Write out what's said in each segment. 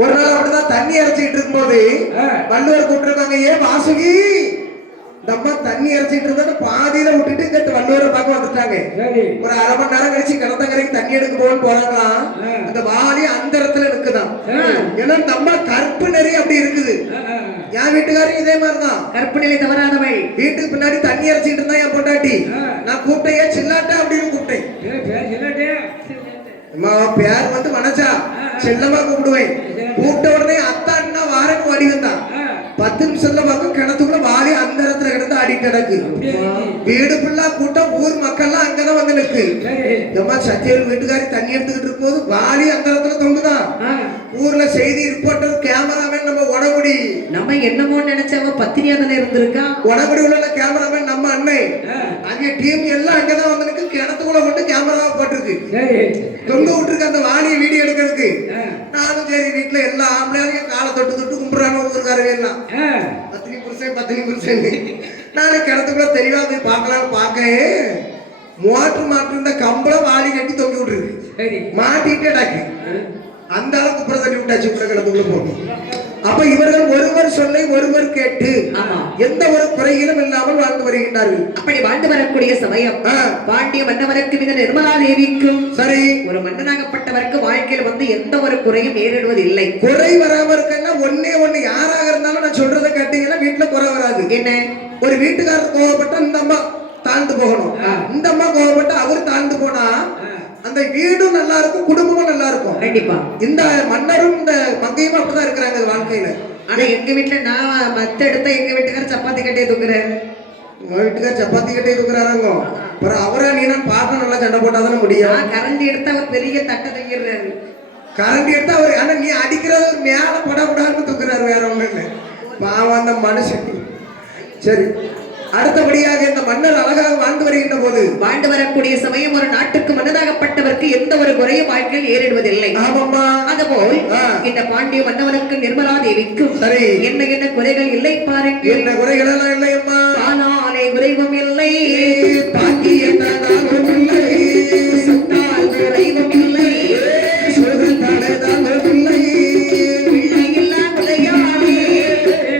ஒரு நாள் அப்படிதான் தண்ணி இறைச்சிட்டு இருக்கும்போது வள்ளுவர் கூப்பிட்டுருக்காங்க, ஏன் வாசுகி நம்ம தண்ணி இறைச்சிட்டு இருந்தா பாதியில விட்டுட்டு இங்க வள்ளுவரை பார்க்க வந்துட்டாங்க. ஒரு அரை மணி நேரம் கழிச்சு கிணத்தங்கரைக்கு தண்ணி எடுக்க போறாங்களாம். அந்த வாலி அந்த இடத்துல இருக்குதான். ஏன்னா நம்ம கற்பு நெறி அப்படி இருக்குது. என் வீட்டுக்காரரும் இதே மாதிரிதான், கற்பு நிலை தவறாதவை. வீட்டுக்கு பின்னாடி தண்ணி இறைச்சிட்டு இருந்தா என் பொண்டாட்டி, நான் கூப்பிட்டேன் சில்லாட்டா அப்படின்னு கூப்பிட்டேன். பேர் வந்து வனஜா, செல்லமா கூப்பிடுவேன். கூப்பிட்ட உடனே அத்தான்னா வாரக்கு வாடி வந்தான். 10 நிமிஷத்துல பார்க்க கிணத்துக்குள்ள வாலி அந்த இடத்துல கிடந்து ஆடிட்டு கிடக்கு. வீடு ஃபுல்லா கூட்டம், ஊர் மக்கள்லாம் அங்கதான் வந்து நிற்கு. ஏமா சத்தியல் வீட்டுக்காரி தண்ணி எடுத்துக்கிட்டு இருக்கும்போது வாலி அந்த இடத்துல தொங்குதான். ஊர்ல செய்தி ரிப்போர்ட்டர் கேமராமேன் நம்ம உடகுடி, நம்ம என்னமோ நினைச்சவ பத்திரியா தானே இருந்திருக்கா. உடகுடி உள்ள கேமராமேன் நம்ம அண்ணன், அங்க டீம் எல்லாம் அங்கதான் வந்து நிற்கு. கிணத்துக்குள்ள கொண்டு கேமராவை போட்டிருக்கு, தொங்க விட்டுருக்கு அந்த வாலியை வீடியோ எடுக்கிறதுக்கு. நானும் சரி வீட்டுல எல்லா ஆம்பளையும் காலை தொட்டு தொட்டு கும்பிடுறாங்க ஊருக்காரவே எல்லாம். பத்தினி புருஷன் நானும் கிணத்துக்குள்ள தெளிவா போய் பார்க்கலாம். பார்க்க மோட்டர் மாட்டு கம்பளம் வாலி கட்டி தொங்கி விட்டுருக்கு. மாட்டிட்டே டாக்கு அந்த அளவுக்கு புற தள்ளி விட்டாச்சு கிணத்துக்குள்ள போகணும். அப்ப இவர்கள் ஒருவர் சொல்லை ஒருவர் கேட்டு எந்த ஒரு குறையிலும் இல்லாமல் வாழ்ந்து வருகின்றார்கள். அப்படி வாழ்ந்து வரக்கூடிய சமயம் பாண்டிய மன்னவருக்கு மிக நிர்மலா தேவிக்கும் சரி ஒரு மன்னனாகப்பட்டவருக்கு வாழ்க்கையில் வந்து எந்த ஒரு குறையும் நேரிடுவது இல்லை. குறை வராம இருக்குன்னா ஒன்னே ஒண்ணு, யாராக இருந்தாலும் நான் சொல்றதை கேட்டீங்கன்னா வீட்டுல குறை வராது. என்ன, ஒரு வீட்டுக்காரர் கோவப்பட்டா இந்த அம்மா தாழ்ந்து போகணும், இந்த அம்மா கோவப்பட்டா அவரு தாழ்ந்து போனா அந்த வீடும் நல்லா இருக்கும், குடும்பமும் நல்லா இருக்கும். கண்டிப்பா இந்த மன்னரும் இந்த மங்கையும் அப்படிதான் இருக்கிறாங்க வாழ்க்கையில. ஆனா எங்க வீட்டுல நான் மத்த எடுத்தா எங்க வீட்டுக்காரர் சப்பாத்தி கட்டையை தூக்குறேன். உங்க வீட்டுக்காரர் சப்பாத்தி கட்டையை தூக்குறாங்க. அப்புறம் அவரா நீனா பார்க்க நல்லா சண்டை போட்டாதானே முடியும். கரண்டி எடுத்தா அவர் பெரிய தட்டை தூக்கிடுறாரு. கரண்டி எடுத்தா அவர், ஆனா நீ அடிக்கிறது மேல படக்கூடாதுன்னு தூக்குறாரு, வேற ஒண்ணு இல்லை. பாவம் அந்த மனுஷன். சரி, அடுத்தபடியாக இந்த மன்னர் அழகாக வாழ்ந்து வருகின்ற போது, வாழ்ந்து வரக்கூடிய சமயம் ஒரு நாட்டுக்கு மன்னராகப்பட்டவருக்கு எந்த ஒரு குறையும் வாழ்க்கையில் ஏறிடுவதில்லை. ஆமாம்மா. அதுபோல் இந்த பாண்டிய மன்னவனுக்கு நிர்மலா தேவிக்கும் சரி என்ன என்ன குறைகள் இல்லை பாருங்க. என்ன குறைகள் எல்லாம் இல்லை அம்மா. ஆனாலே விரைவும் இல்லை, பாக்கி என்ன இல்லை, சொன்னால் விரைவும் இல்லை, சொல்லுத்தாலே தாங்கும் இல்லை, பிள்ளை இல்லா குறையானே,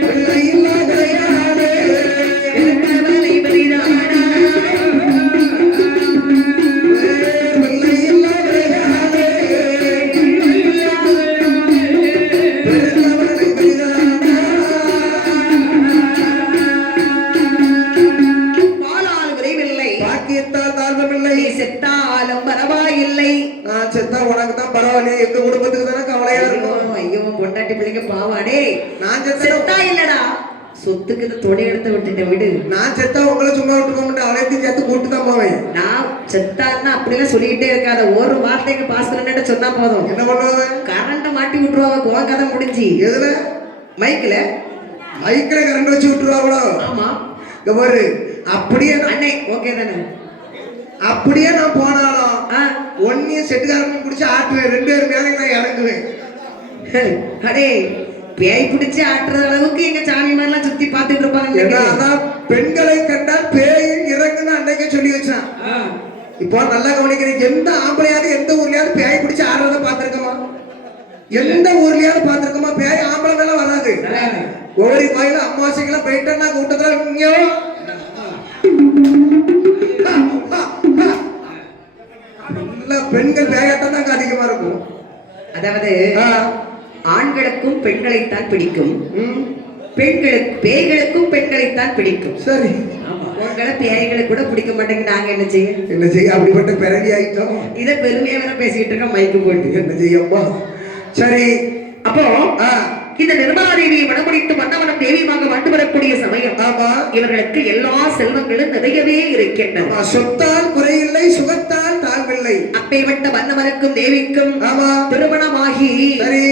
பிள்ளை இல்லா குறையானே, செத்தாலும் பரவாயில்லை. நான் செத்தா உனக்கு தான் பரவாயில்லை, எங்க குடும்பத்துக்கு தானே கவலையா இருக்கும். ஐயோ பொண்டாட்டி பிள்ளைங்க பாவாடே. நான் செத்தா இல்லடா, சொத்துக்கு தொடை எடுத்து விட்டுட்ட விடு. நான் செத்தா உங்களை சும்மா விட்டு போக அவளையும் சேர்த்து கூட்டு தான் போவேன். நான் செத்தான்னா அப்படிலாம் சொல்லிக்கிட்டே இருக்காத, ஒரு வார்த்தைக்கு பாஸ் பண்ண சொன்னா போதும். என்ன பண்ணுவாங்க, கரண்ட் மாட்டி விட்டுருவாங்க. கோவ கதை முடிஞ்சு. எதுல? மைக்ல. மைக்ல கரண்ட் வச்சு விட்டுருவாங்களோ? ஆமா. இங்க பாரு, அப்படியே அண்ணே ஓகே தானே, அப்படியே நான் போனாலும் ஒன்னையும் செட்டுக்காரன் பிடிச்சி ஆட்டுவேன். 2 பேர் மேலே நான் இறங்குவேன். அடே பேய் பிடிச்சி ஆட்டுற அளவுக்கு எங்க சாமி மாதிரிலாம் சுத்தி பார்த்துட்டு இருப்பாங்க. அதான் பெண்களை கண்டால் பேய் இறங்குன்னு அன்னைக்கே சொல்லி வச்சான். இப்போ நல்லா கவனிக்கிறேன், எந்த ஆம்பளையாவது எந்த ஊர்லயாவது பேய் பிடிச்சி ஆடுறத பார்த்திருக்கோமா? எந்த ஊர்லயாவது பார்த்திருக்கோமா? பேய் ஆம்பளை மேல வராது. ஒவ்வொரு கோயில அமாவாசைக்கெல்லாம் போயிட்டேன்னா கூட்டத்துல இங்கேயோ பெண்கள் வேகத்தான் தான் அதிகமா இருக்கும். அதாவது ஆண்களுக்கும் பெண்களைத்தான் பிடிக்கும், பெண்களுக்கு பேய்களுக்கும் பெண்களைத்தான் பிடிக்கும். சரி, உங்களை பேய்களை கூட பிடிக்க மாட்டேங்க. நாங்க என்ன செய்ய அப்படிப்பட்ட பிறவி ஆயிட்டோம். இதை பெருமையா வேற பேசிக்கிட்டு இருக்கோம் மைக்கு போட்டு. என்ன செய்யப்பா. சரி, அப்போ இந்த நிர்மலா தேவியை மனமுடித்து மன்னவனம் தேவியமாக வாழ்ந்து வரக்கூடிய சமயம் இவர்களுக்கு எல்லா செல்வங்களும் நிறையவே இருக்கின்றன. சொத்தால் குறையில்லை, சுகத்தால் தாழ்வில்லை. அப்பேற்பட்ட மன்னவனுக்கும் தேவிக்கும் திருமணமாகி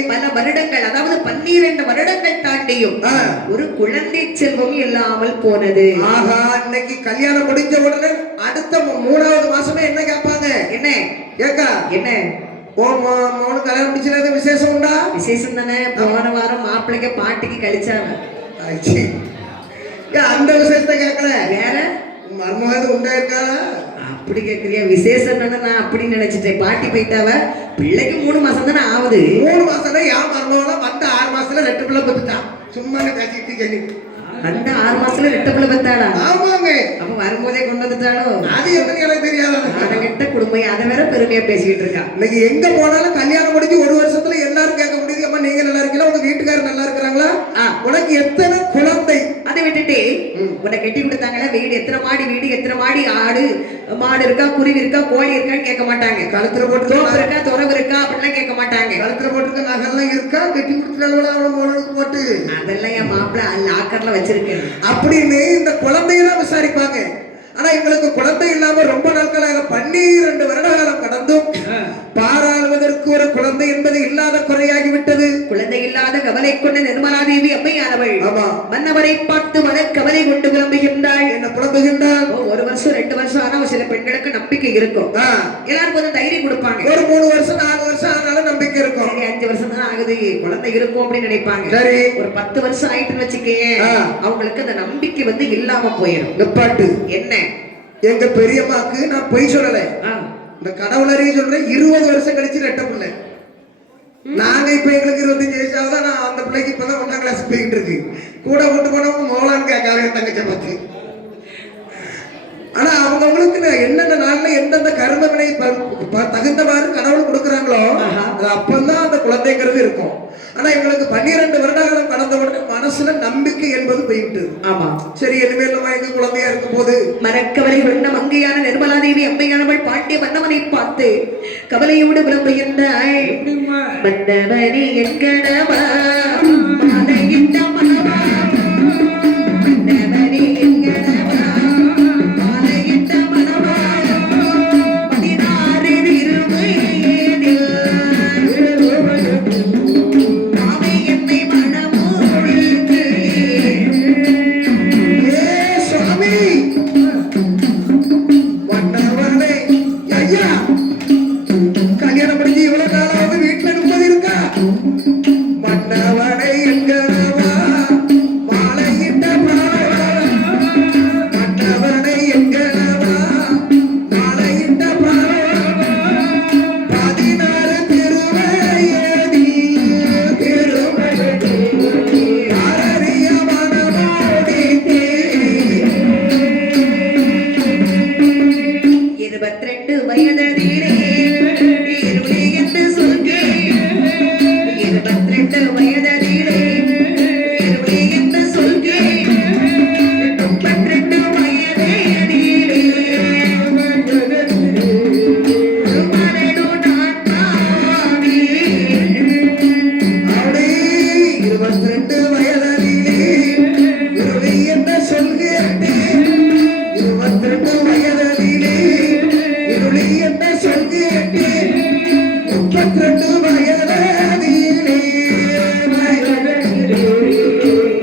பல வருடங்கள், அதாவது 12 வருடங்கள் தாண்டியும் ஒரு குழந்தை செல்வம் இல்லாமல் போனது. ஆகா, இன்னைக்கு கல்யாணம் முடிஞ்ச உடனே அடுத்த 3வது மாசமே என்ன கேட்பாங்க? என்ன கேக்கா? என்ன மோனு கல்யாணம் முடிச்சது விசேஷம் உண்டா? விசேஷம் தானே. போன வாரம் மாப்பிள்ளைக்கு பாட்டிக்கு கழிச்சாங்க. அந்த விசேஷத்தை கேட்கல, வேற மர்மம் உண்டா இருக்கா? அப்படி கேக்குறியா? விசேஷம் நான் அப்படி நினைச்சிட்டேன். பாட்டி போயிட்டாவ, பிள்ளைக்கு 3 மாசம் தானே ஆகுது. 3 மாசம் தான் ஏன் மரணம் வந்து 6 மாசத்துல 2 பிள்ளை பெற்றுட்டான். சும்மா கட்டிட்டு கேள்வி அந்த 6 மாசத்துல 2 பிள்ளை பெத்தாளா? ஆமாங்க. அப்ப வரும்போதே கொண்டு வந்துட்டாளோ? அது எப்படி எனக்கு தெரியாது. அதை கிட்ட குடும்பம் அதை வேற பெருமையா பேசிக்கிட்டு இருக்கா. இன்னைக்கு எங்க போனாலும் கல்யாணம் முடிஞ்சு 1 வருஷத்துல எல்லாரும் கேட்க முடியுது, அம்மா நீங்க நல்லா இருக்கீங்களா, உங்க வீட்டுக்காரர் நல்லா இருக்கிறாங்களா, உனக்கு எத்தனை குழந்தை. அதை விட்டுட்டு உன்னை கட்டி கொடுத்தாங்களா, வீடு எத்தனை மாடி, வீடு எத்தனை மாடி, ஆடு மாடு இருக்கா, குருவி இருக்கா, கோழி இருக்கான்னு கேட்க மாட்டாங்க. கழுத்துல போட்டு தோப்பு இருக்கா, துறவு இருக்கா அப்படிலாம் கேட்க மாட்டாங்க. கழுத்துல போட்டு நகெல்லாம் இருக்கா, கட்டி கொடுத்துட்டு போட்டு அதெல்லாம் என் மாப்பிள்ள லாக்கர்ல வச்சிருக்கேன் அப்படின்னு இந்த குழந்தையெல்லாம் விசாரிப்பாங்க. ஆனா எங்களுக்கு குழந்தை இல்லாம ரொம்ப நாட்களாக 12 வருட காலம் கடந்தும் பாராளுவதற்கு ஒரு குழந்தை என்பது இல்லாத குறையாகிவிட்டது. குழந்தை இல்லாத கவலை கொண்ட நிர்மலாதேவி அம்மையானவள் ஆமா மன்னவரை பார்த்து மன கவலை கொண்டு புலம்புகின்றாள். என்ன புலம்புகின்றாள்? 1 வருஷம் 2 வருஷம் ஆனா சில பெண்களுக்கு நம்பிக்கை இருக்கும். எல்லாரும் கொஞ்சம் தைரியம் கொடுப்பாங்க. ஒரு 3 வருஷம் 4 வருஷம் ஆனாலும் நம்பிக்கை இருக்கும். 5 வருஷம் தான் ஆகுது, குழந்தை இருக்கும் அப்படின்னு நினைப்பாங்க. சரி, ஒரு 10 வருஷம் ஆயிட்டுன்னு வச்சுக்கேன், அவங்களுக்கு அந்த நம்பிக்கை வந்து இல்லாம போயிடும். நிப்பாட்டு. என்ன, எங்க பெரியம்மாக்கு நான் பொய் சொல்லல, இந்த கடவுளரையும் சொல்றேன், 20 வருஷம் கழிச்சு 2 பிள்ளை. நாங்க இப்ப எங்களுக்கு 25 வயசாவது, நான் அந்த பிள்ளைக்கு இப்பதான் 1ஆம் கிளாஸ் போயிட்டு இருக்கு. கூட கொண்டு போனவங்க மோளான்னு கேட்காத தங்கச்ச பார்த்து. ஆனா அவங்களுக்கு என்னென்ன நாள்ல எந்தெந்த கர்ம வினை தகுந்தவாறு கடவுள் கொடுக்குறாங்களோ அது அப்பந்தான் அந்த குழந்தைங்கிறது இருக்கும். ஆனா இவங்களுக்கு 12 வருட காலம் கடந்த உடனே மனசுல நம்பிக்கை என்பது போயிட்டு. ஆமா, சரி, இனிமேல் நம்ம எங்க குழந்தையா இருக்கும் போது மரக்கவலை வெண்ண மங்கையான நிர்மலாதேவி அம்மையானவள் பாண்டிய மன்னவனை பார்த்து கவலையோடு விளம்புகின்றாள். மன்னவனே என்கடவா மாலையிட்ட மனவா, மன்னவனே என்கடவா மாலையிட்ட மனவா, 16 இருமையேனில் நாமே என்னை மனமோடித்து. சுவாமி மன்னவனே, ஐயா கல்யாணம் முடிஞ்சு இவ்வளவு நாளாவது வீட்டுல நிம்மதி இருக்கா? மன்னவனை எங்கடவா மாலையிட்ட பாவா, மன்னவனை எங்கடவா மாலையிட்ட பாவா, 16 திருவையேதி திருமணி அரிய மனமோடித்தே. 22 வயதிலே இருளி என்று சொல்கிறேன். 22 வயதிலே இருளி என்று சொல்கிறேன். 32 வயதிலே மரணோ நான் பாவி. அப்படி 22 வயதிலே இருளி என்று சொல்கிறேன். 22 வயதிலே இருளி என்று சொல்கிறேன். 32 வயதிலே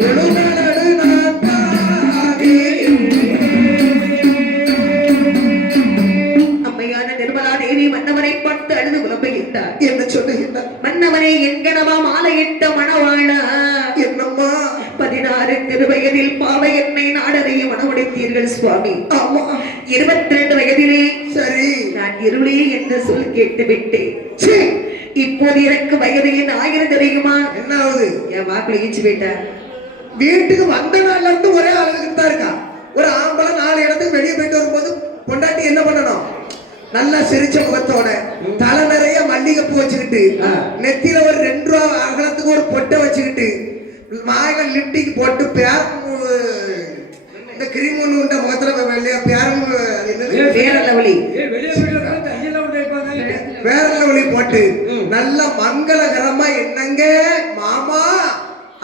எழுநாடு நான் பாவி. அம்மையான நிர்மலாதேவி மன்னவரை பார்த்து அழுது புலம்புகின்றார். என்ன சொல்லுகின்றார்? மன்னவனை எங்கனவா மாலையிட்ட மணவாளா, என்னம்மா 16 திருவயதில் பாவை என்னை நாடறிய மனமுடைத்தீர்கள் சுவாமி. ஆமா 22 வயதிலே சரி நான் இருளே என்று சொல் கேட்டு விட்டேன். இப்போது எனக்கு வயது என் 1000 தெரியுமா? என்ன ஆகுது? என் வாக்குல ஈச்சு போயிட்டா. வீட்டுக்கு வந்த நாள்ல இருந்து ஒரே அழுதுகிட்டு தான் இருக்கா. ஒரு ஆம்பளை 4 இடத்துக்கு வெளியே போயிட்டு வரும்போது பொண்டாட்டி என்ன பண்ணணும்? நல்லா சிரிச்ச முகத்தோட தலை நிறைய மல்லிகைப்பூ வச்சுக்கிட்டு நெத்தியில ஒரு 2 ரூபா அகலத்துக்கு ஒரு பொட்டை வச்சுக்கிட்டு மாயல லிப்டிக்கு போட்டு இந்த கிரீம் ஒண்ணு உண்ட முகத்துல வேற லெவலி வேற லெவலி போட்டு நல்ல மங்களகரமா என்னங்க மாமா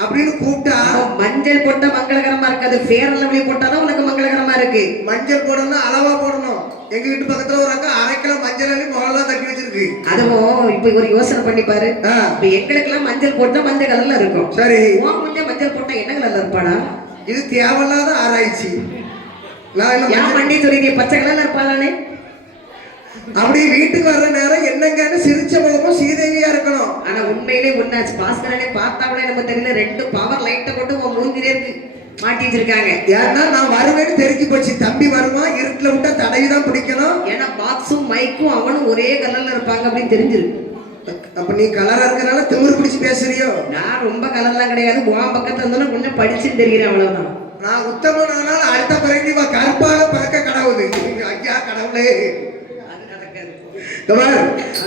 அப்படின்னு கூப்பிட்டா. மஞ்சள் போட்டா மங்களகரமா இருக்காது, ஃபேர் லவ்லி போட்டாதான் உனக்கு மங்களகரமா இருக்கு. மஞ்சள் போடணும், அளவா போடணும். எங்க வீட்டு பக்கத்துல ஒரு அக்கா 1/2 கிலோ மஞ்சள் அள்ளி முகலாம் தட்டி வச்சிருக்கு. அதுவும் இப்ப ஒரு யோசனை பண்ணி பாரு. இப்ப எங்களுக்கு எல்லாம் மஞ்சள் போட்டா மஞ்சள் கலர்ல இருக்கும். சரி, கொஞ்சம் மஞ்சள் போட்டா என்ன கலர்ல இருப்பாடா? இது தேவையில்லாத ஆராய்ச்சி. நான் பண்ணி சொல்லி பச்சை கலர்ல இருப்பாளானே. அப்படி வீட்டுக்கு வர்ற நேரம் என்னங்கன்னு சிரிச்ச முகமும் சீதேவியா இருக்கணும். ஆனா உண்மையிலே ஒன்னாச்சு பாஸ்கரனே பார்த்தாங்களே நம்ம தெரியல, 2 பவர் லைட்டை கொண்டு உன் மூஞ்சிலே இருக்கு. மாட்டி வச்சிருக்காங்க. ஏன்னா நான் வருவேன்னு தெரிஞ்சு போச்சு. தம்பி வருவான், இருட்டுல விட்டா தடவி தான் பிடிக்கணும். ஏன்னா பாக்ஸும் மைக்கும் அவனும் ஒரே கலர்ல இருப்பாங்க அப்படின்னு தெரிஞ்சிருக்கு. அப்ப நீ கலரா இருக்கனால திமிரு பிடிச்சு பேசுறியோ? நான் ரொம்ப கலர்லாம் கிடையாது, உன் பக்கத்துல இருந்தாலும் கொஞ்சம் படிச்சுன்னு தெரிகிறேன், அவ்வளவுதான். நான் உத்தமனால அடுத்த பிறகு இவ கருப்பாக பறக்க கடவுது. ஐயா கடவுளே,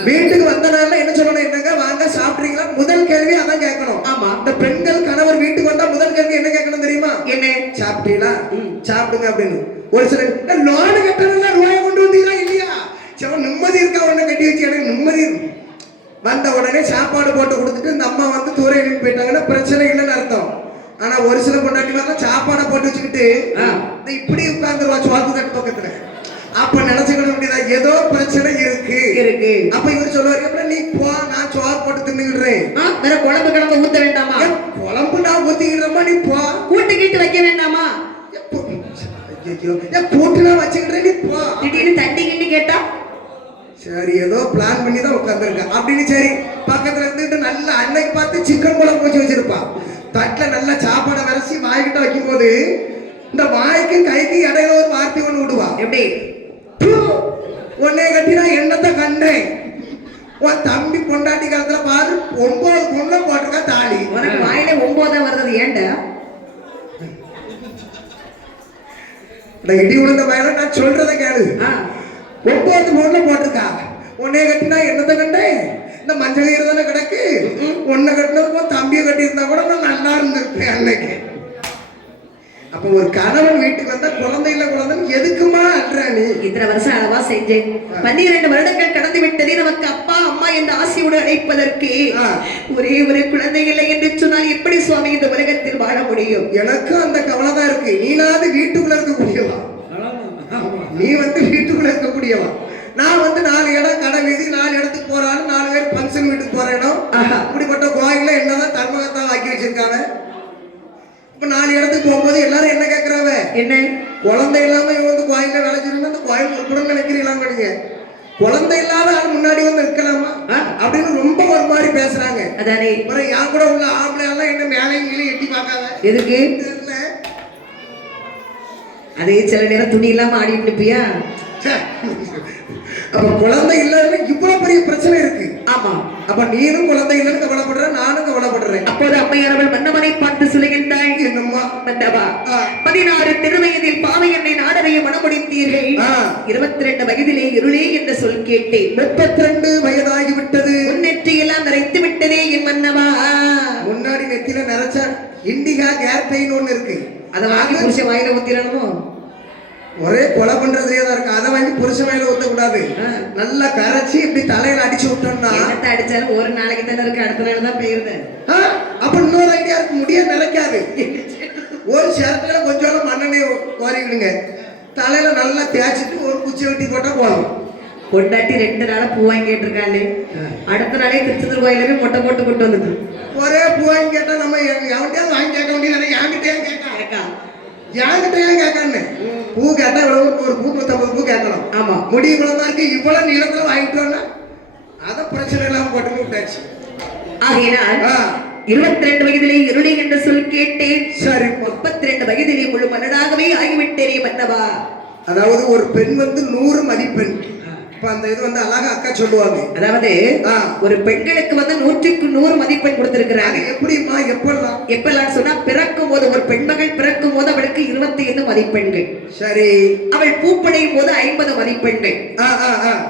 வீட்டுக்கு வந்தனால என்ன சொல்லணும், என்னங்க வாங்க சாப்பிடுறீங்களா, முதல் கேள்வி அதான் கேட்கணும். ஆமா, இந்த பெண்கள் கணவர் வீட்டுக்கு வந்தா முதல் கேள்வி என்ன கேட்கணும் தெரியுமா? என்ன? சாப்பிட்டீங்களா, சாப்பிடுங்க அப்படின்னு. ஒரு சில லோனு கட்டணும்னா ரூபாய் கொண்டு வந்தீங்களா இல்லையா, சிவன் நிம்மதி இருக்கா, ஒண்ணு கட்டி வச்சு எனக்கு நிம்மதி வந்த உடனே சாப்பாடு போட்டு கொடுத்துட்டு இந்த அம்மா வந்து தூரம் எழுப்பி போயிட்டாங்கன்னா பிரச்சனை இல்லைன்னு அர்த்தம். ஆனா ஒரு சில பொண்டாட்டி சாப்பாடை போட்டு வச்சுக்கிட்டு இப்படி உட்கார்ந்துருவா சோத்து தட்டு பக்கத்துல. அப்ப நினைச்சுக்கணும் அப்படின்னா ஏதோ பிரச்சனை இருக்கு. அப்ப இவர் சொல்லுவாரு, நீ போ, நான் சோறு போட்டு தின்னுக்கிடுறேன். வேற குழம்பு கிழம்பு ஊத்த வேண்டாமா? குழம்பு நான் ஊத்திக்கிறேமா, நீ போ. கூட்டு கீட்டு வைக்க வேண்டாமா? கூட்டுலாம் வச்சுக்கிட்டேன், நீ போ. திடீர்னு தண்ணி கிண்டி கேட்டா சரி ஏதோ பிளான் பண்ணி தான் உட்காந்துருக்க அப்படின்னு. சரி பக்கத்துல இருந்துட்டு நல்ல அன்னைக்கு பார்த்து சிக்கன் குழம்பு வச்சு வச்சிருப்பா. தட்டுல நல்லா சாப்பாடை வரைச்சி வாய்கிட்ட வைக்கும் போது இந்த வாய்க்கு கைக்கு இடையில ஒரு வார்த்தை ஒண்ணு விடுவா. எப்படி? உன்னை கட்டி நான் என்னத்தை கண்டேன், உன் தம்பி பொண்டாட்டி காலத்துல பாரு 9 பொண்ணை போட்டிருக்கா தாலி. உனக்கு வாயில 9 வருது, ஏண்டா? இடி விழுந்த வயல நான் சொல்றத கேளு. 9 பொண்ணை போட்டிருக்கா. உன்னைய கட்டினா என்னத்தை கண்டேன், இந்த மஞ்சள் கயிறு தானே கிடக்கு. உன்னை கட்டினதுக்கும் தம்பியை கட்டி இருந்தா கூட நான் நல்லா இருந்திருப்பேன் அன்னைக்கு. அப்ப ஒரு கணவன் வீட்டுக்கு வந்தா குழந்தை இல்ல குழந்தைன்னு எதுக்குமா அல்ற நீ? இத்தனை வருஷம் அளவா செஞ்சேன், 12 வருடங்கள் கடந்து விட்டதே. நமக்கு அப்பா அம்மா என்ற ஆசையோடு அழைப்பதற்கு ஒரே ஒரு குழந்தை இல்லை என்று சொன்னால் எப்படி சுவாமி இந்த உலகத்தில் வாழ முடியும்? எனக்கும் அந்த கவலை தான் இருக்கு. நீனாவது வீட்டுக்குள்ள இருக்கக்கூடியவா, நீ வந்து வீட்டுக்குள்ள இருக்கக்கூடியவா. நான் வந்து 4 இடம் கடை வீதி, 4 இடத்துக்கு போறாலும் 4 பேர் ஃபங்க்ஷன் வீட்டுக்கு போற இடம். இப்படிப்பட்ட கோயில்ல என்னதான் தர்மகத்தான் ஆக்கி வச்சிருக்காங்க. இப்ப 4 இடத்துக்கு போகும்போது எல்லாரும் என்ன கேட்கறாவ, என்ன குழந்தை இல்லாம இவங்க வந்து கோயில்ல விளைச்சிருந்தா அந்த கோயில் உட்பட நினைக்கிறீங்களாங்க. நீங்க குழந்தை இல்லாத ஆள் முன்னாடி வந்து இருக்கலாமா அப்படின்னு ரொம்ப ஒரு மாதிரி பேசுறாங்க. அதானே அப்புறம் என் கூட உள்ள ஆம்பளை எல்லாம் என்ன மேலையும் கீழே எட்டி பார்க்காத. எதுக்கு? அதே சில நேரம் துணி இல்லாம ஆடிட்டு இருப்பியா? அப்ப குழந்தை இல்லாத இவ்வளவு பெரிய பிரச்சனை இருக்கு. ஆமா, அப்ப நீனும் குழந்தை இல்லைன்னு கவலைப்படுற, நானும் கவலைப்படுறேன். அப்போது அம்மையாரவள் மன்னவனை பார்த்து சொல்லுகின்றாய், என்னம்மா மன்னவா, 16 திருவயதில் பாவை என்னை நாடறைய மனமுடித்தீர்கள். 22 வயதிலே இருளே என்ற சொல் கேட்டேன். 32 வயதாகிவிட்டது. முன்னெற்றியெல்லாம் நிறைத்து விட்டதே என் மன்னவா. முன்னாடி நெத்தியில நிறைச்ச இண்டிகா கேர்பைன்னு ஒண்ணு இருக்கு, அதை வாங்கி புருஷ வாயில ஊத்திரணுமோ? ஒரே கொலை பண்றதே தான் இருக்கு. அதை வாங்கி புருஷ வாயில ஊத்த கூடாது, நல்லா கரைச்சி இப்படி தலையில அடிச்சு விட்டோம்னா. அடிச்சாலும் ஒரு நாளைக்கு தானே இருக்கு, அடுத்த நாள் தான் போயிருது. அப்ப இன்னொரு ஐடியா இருக்கு, முடிய நினைக்காது. ஒரு ஷர்ட்ல கொஞ்சம் மண்ணெண்ணெய் கோரிக்கிடுங்க, தலையில நல்லா தேய்ச்சிட்டு ஒரு குச்சி வெட்டி போட்டா போதும். கொண்டாட்டி 2 நாளா பூ வாங்கி கேட்டிருக்காளே, அடுத்த நாளே திருச்செந்தூர் கோயிலுமே மொட்டை போட்டு கொண்டு வந்து ஒரே பூ வாங்கி கேட்டா நம்ம எவன்கிட்டயாவது வாங்கி கேட்க வேண்டியது. என்கிட்டயே கேட்கா, என்கிட்டயே கேட்கான்னு பூ கேட்டா இவ்வளவு ஒரு பூ 150 பூ கேட்கணும். ஆமா, முடி இவ்வளவுதான் இருக்கு, இவ்வளவு நீளத்துல வாங்கிட்டோம்னா அதை பிரச்சனை இல்லாம போட்டு விட்டாச்சு. ஆகையினால் 22 வயதிலே இருளை என்ற சொல் கேட்டேன். சரி, 32 வயதிலே முழு மன்னனாகவே ஆகிவிட்டேனே மன்னவா. அதாவது ஒரு பெண் வந்து 100 மதிப்பெண். அந்த இது வந்து அழகா அக்கா சொல்லுவாங்க, அதாவது ஒரு பெண்களுக்கு வந்து 100க்கு 100 மதிப்பெண் கொடுத்திருக்கிறாங்க. எப்படிமா எப்பெல்லாம் சொன்னா, பிறக்கும் போது ஒரு பெண்மகள் பிறக்கும் போது அவளுக்கு 25 மதிப்பெண்கள். சரி, அவள் பூப்படையும் போது 50 மதிப்பெண்கள்.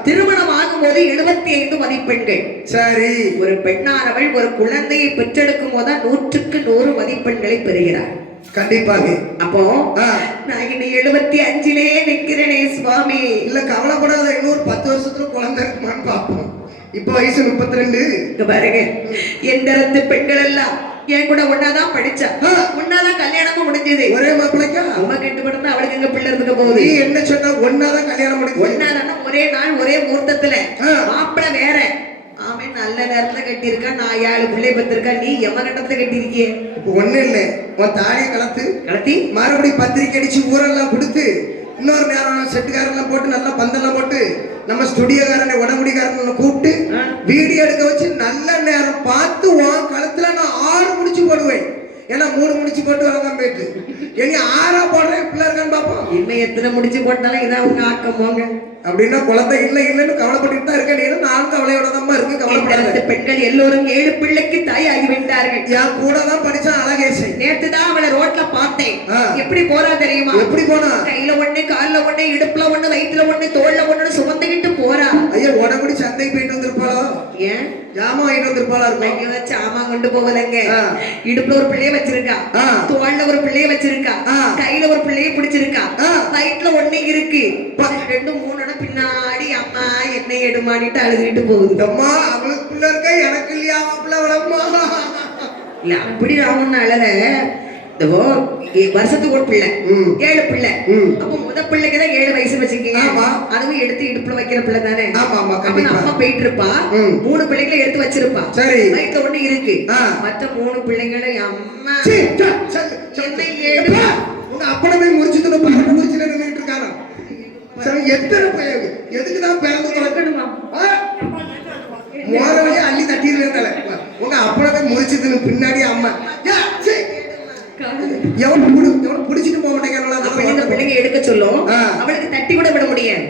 திருமணம் ஆகும் போது 75 மதிப்பெண்கள். சரி, ஒரு பெண்ணானவள் ஒரு குழந்தையை பெற்றெடுக்கும் போது 100க்கு 100 மதிப்பெண்களை பெறுகிறார். கண்டிப்பாக. அப்போ நான் இன்னும் 75லே நிக்கிறேனே சுவாமி. இல்ல கவலைப்படாத, இன்னொரு 10 வருஷத்துல குழந்தை இருக்குமான்னு பாப்போம். இப்ப வயசு 32. பாருங்க, எந்த பெண்கள் எல்லாம் என் கூட ஒன்னாதான் படிச்சா, ஒன்னாதான் கல்யாணமும் முடிஞ்சது. ஒரே மாப்பிள்ளைக்கா? அவன் கட்டுப்பட்டு அவளுக்கு எங்க பிள்ளை இருக்க போகுது. நீ என்ன சொன்ன? ஒன்னாதான் கல்யாணம் முடிஞ்சு. ஒன்னாதான் ஒரே நாள் ஒரே முகூர்த்தத்துல. மாப்பிள்ளை வேற, அவன் நல்ல நேரத்துல கட்டியிருக்கா, நான் 7 பிள்ளை பத்திருக்கா, நீ எம கட்டத்துல கட்டிருக்கிய. ஒண்ணு இல்ல, உன் தாலியை கலத்தி மறுபடியும் பத்திரிக்கை அடிச்சு ஊரெல்லாம் கொடுத்து இன்னொரு நேரம் செட்டுக்காரெல்லாம் போட்டு நல்லா பந்தெல்லாம் போட்டு நம்ம ஸ்டுடியோக்காரனை உடம்புடிக்காரனை கூப்பிட்டு வீடியோ எடுக்க வச்சு நல்ல நேரம் பார்த்து உன் கழுத்துல நான் 6 முடிச்சு போடுவேன். ஏன்னா 3 முடிச்சு போட்டு வரதான் போயிட்டு இனி ஆறா போடுறேன் பிள்ளை இருக்கான்னு பாப்போம். இன்னும் எத்தனை முடிச்சு போட்டாலும் இதான் உங்க ஆக்கம் போங்க. அப்படின்னா குழந்தை இல்ல இல்லன்னு கவலைப்பட்டுட்டு தான் இருக்கேன். நீனும் நானும் கவலையோட தான் இருக்கு. கவலைப்படாத. பெண்கள் எல்லோரும் 7 பிள்ளைக்கு தாய் ஆகிவிட்டார்கள். என் கூட தான் படிச்சான் அழகேசன். நேத்து தான் அவளை ரோட்ல பார்த்தேன். எப்படி போறா தெரியுமா? எப்படி போனா? கையில ஒண்ணு, கால்ல ஒண்ணு, இடுப்புல ஒண்ணு, வயிற்றுல ஒண்ணு, தோல்ல ஒண்ணு சுமந்துகிட்டு போறா. ஐயா உடம்படி சந்தைக்கு போயிட்டு வந்திருப்பாளோ? ஏன் ஜாமான் வாங்கிட்டு வந்திருப்பாளா இருக்கும். ஐயோ சாமான் கொண்டு போவதங்க. இடுப்புல ஒரு பிள்ளைய வச்சிருக்கா, தோல்ல ஒரு பிள்ளைய வச்சிருக்கா, கையில ஒரு பிள்ளைய பிடிச்சிருக்கா, வயிற்றுல ஒண்ணு இருக்கு. 2 3 பின்னாடி அம்மா என்னை எடுமாடிட்டு அழுதுகிட்டு போகுது. அம்மா அவளுக்கு பிள்ளை இருக்க எனக்கு இல்லையா பிள்ளை வளம்மா? இல்ல அப்படி நான் ஒண்ணு அழல. வருஷத்துக்கு ஒரு பிள்ளை, 7 பிள்ளை. அப்ப முத பிள்ளைக்குதான் 7 வயசு வச்சிருக்கீங்க. அதுவும் எடுத்து இடுப்புல வைக்கிற பிள்ளை தானே. அம்மா போயிட்டு இருப்பா. 3 பிள்ளைகளை எடுத்து வச்சிருப்பா. வயிற்றுல ஒண்ணு இருக்கு. மற்ற 3 பிள்ளைங்களை அம்மா என்னை எடு. உங்க அப்பனை போய் முடிச்சுட்டு பரப்பு முடிச்சுட்டு நின்றுட்டு இருக்கானா? எத்தனை பையன் எதுக்குதான் பிறந்து வளர்க்கணுமா? மோரவையே அள்ளி தட்டிடுறதால உங்க அப்பனை முறிச்சதுன்னு பின்னாடி அம்மா எவ்வளவு பிடிச்சிட்டு போக மாட்டேங்கிறாங்களா? பிள்ளைங்க எடுக்க சொல்லும். அவளுக்கு தட்டி கூட விட முடியாது.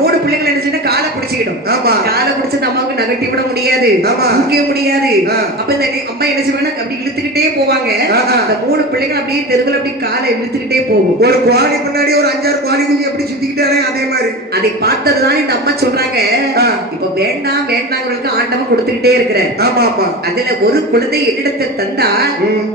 3 பிள்ளைங்களை நினைச்சுன்னா காலை பிடிச்சிக்கிடும். காலை பிடிச்ச அந்த அம்மாவுக்கு நகட்டி விட முடியாது, தூக்கவே முடியாது. அப்ப இந்த அம்மா என்ன செய்வாங்க, அப்படி இழுத்துக்கிட்டே போவாங்க. அந்த 3 பிள்ளைங்க அப்படியே தெருவில் அப்படி காலை இழுத்துக்கிட்டே போகும். ஒரு குவாலி பின்னாடி ஒரு 5-6 குவாலி குஞ்சு எப்படி சுத்திக்கிட்டாரே அதே மாதிரி. அதை பார்த்ததுதான் இந்த அம்மா சொல்றாங்க, இப்ப வேண்டாம் வேண்டாங்கிறதுக்கு ஆண்டவன் கொடுத்துக்கிட்டே இருக்கிறார். அதுல ஒரு குழந்தை என்னிடத்தை தந்தா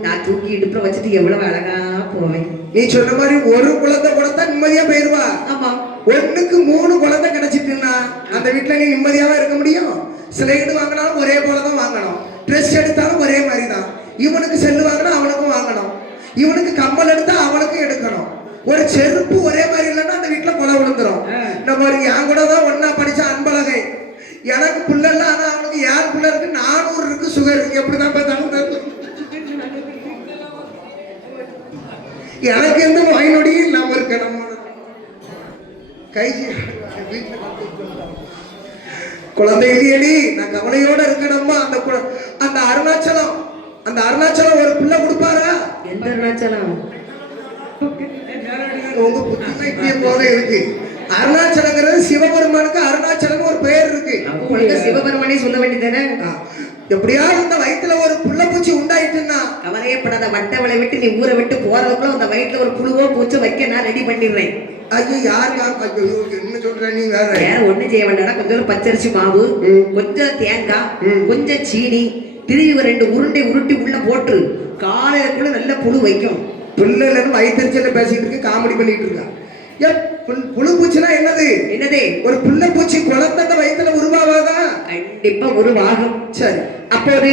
நான் தூக்கி இடுப்புல வச்சுட்டு எவ்வளவு அழகா போவேன். நீ சொன்ன மாதிரி ஒரு குழந்தை கொடுத்தா நிம்மதியா போயிருவா. ஆமா, 1க்கு 3 குழந்தை கிடைச்சிட்டுன்னா அந்த வீட்டுல நீ நிம்மதியாவா இருக்க முடியும்? ஸ்லைடு வாங்கினாலும் ஒரே போலதான் வாங்கணும், ட்ரெஸ் எடுத்தாலும் ஒரே மாதிரி தான். இவனுக்கு செல்லு வாங்கினா அவனுக்கும் வாங்கணும், இவனுக்கு கம்மல் எடுத்தா அவனுக்கும் எடுக்கணும். ஒரு செருப்பு ஒரே மாதிரி இல்லைன்னா அந்த வீட்டுல கொலை விழுந்துரும். நம்ம என் கூட தான் ஒன்னா படிச்ச அன்பழகை, எனக்கு புள்ள இல்ல, ஆனா அவனுக்கு யார் புள்ள இருக்கு, 400 இருக்கு சுகர். எப்படிதான் பார்த்தாலும் எனக்கு எந்த நோய் நொடியும் இல்லாம இருக்க நம்ம கை குழந்தை இல்லையடி. நான் கவலையோட இருக்கணுமா? அந்த அருணாச்சலம் ஒரு பிள்ளை கொடுப்பாரா? எந்த அருணாச்சலம்? உங்க புத்தில இப்படியே போக இருக்கு. அருணாச்சலங்கிறது சிவபெருமானுக்கு அருணாச்சலம் ஒரு பெயர் இருக்கு. சிவபெருமானே சொல்ல வேண்டியதானே? எப்படியாவது இந்த வயிற்றுல ஒரு புள்ள பூச்சி உண்டாயிட்டுன்னா கவலையப்படாத. வட்டவளை விட்டு நீ ஊரை விட்டு போறதுக்குள்ள அந்த வயிற்றுல ஒரு புழுவோ பூச்சோ வைக்க நான் ரெடி பண்ணிடுறேன். ஐயோ யாருக்கா என்ன சொல்ற நீ? வேற ஒண்ணு செய்ய வேண்டாம். கொஞ்சம் பச்சரிசி மாவு, கொஞ்சம் தேங்காய், கொஞ்சம் சீனி, திருவி 2 உருண்டை உருட்டி உள்ள போட்டு காலையிலக்குள்ள நல்ல புழு வைக்கும். பிள்ளைன்னு வயிற்றுச்சல பேசிட்டு இருக்கு, காமெடி பண்ணிட்டு இருக்கா. புழு பூச்சினா என்னது? ஒரு புள்ள பூச்சி குழந்தை வயிற்றுல உருவாவாதா? கண்டிப்பா உருவாகும். சரி, அப்போது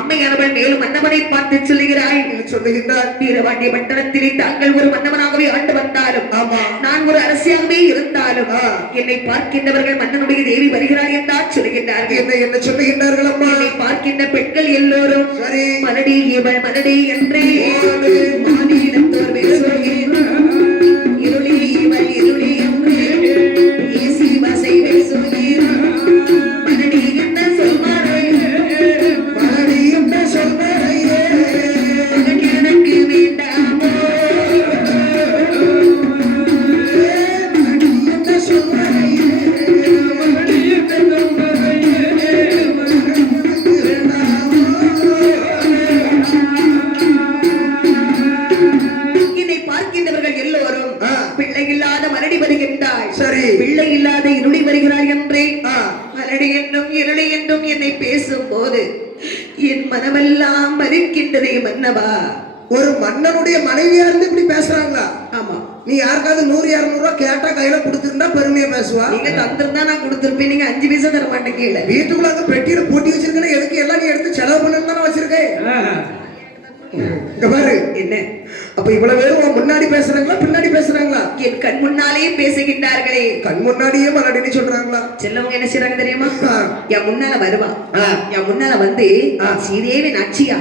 அம்மையானவள் மேலும் மன்னவனை பார்த்து சொல்லுகிறாள். வீரவாண்டிய பட்டணத்திலே தாங்கள் ஒரு மன்னவனாகவே ஆண்டு வந்தாலும், நான் ஒரு அரசியாகவே இருந்தாலும், என்னை பார்க்கின்றவர்கள் மன்னனுடைய தேவி வருகிறார் என்றால் சொல்லுகின்றார்கள். என்ன சொல்லுகின்றார்கள் அம்மா? என்னை பார்க்கின்ற பெண்கள் எல்லோரும் மலடி இவள் மலடி என்றே மாநிலத்தோர் பேசுகிறேன். இருளி இவள் இருளி என்று ஏசி வசை பேசுகிறேன். மலடி என்ன சொல்வாரே, மலடி என்ன சொல்வாரே, எனக்கு வேண்டாமோ, மலடி என்ன சொல்வாரே, மலடி என்ன சொல்வாரே, என்னை பார்க்கின்றவர்கள் எல்லோரும் பிள்ளை இல்லாத மலடி வருகின்றாள், பிள்ளை இல்லாத இருளி வருகிறாள் என்றே மலடி என்னும் இருளி என்றும் என்னை பேசும் போது என் மனமெல்லாம் மறுக்கின்றதே மன்னவா. ஒரு மன்னனுடைய மனைவியா இருந்து இப்படி பேசுறாங்களா? ஆமா. நீ யாருக்காவது 100-200 ரூபாய் கேட்டா கையில கொடுத்திருந்தா பெருமையா பேசுவா. நீங்க தந்திருந்தா நான் கொடுத்திருப்பேன். நீங்க 5 பைசா தர மாட்டேங்கல. வீட்டுக்குள்ள அந்த பெட்டியில பூட்டி வச்சிருக்கேன், எதுக்கு எல்லாம் நீ எடுத்து செலவு பண்ணு தானே வச்சிருக்கேன். இங்க பாரு என்ன, அப்ப இவ்வளவு பேரும் முன்னாடி பேசுறாங்களா பின்னாடி பேசுறாங்களா? என் கண் முன்னாலேயே பேசுகின்றார்களே. கண் முன்னாடியே மலடின்னு சொல்றாங்களா? செல்லவங்க என்ன செய்றாங்க தெரியுமா? என் முன்னால வருவா, என் முன்னால வந்து ஸ்ரீதேவி நாச்சியா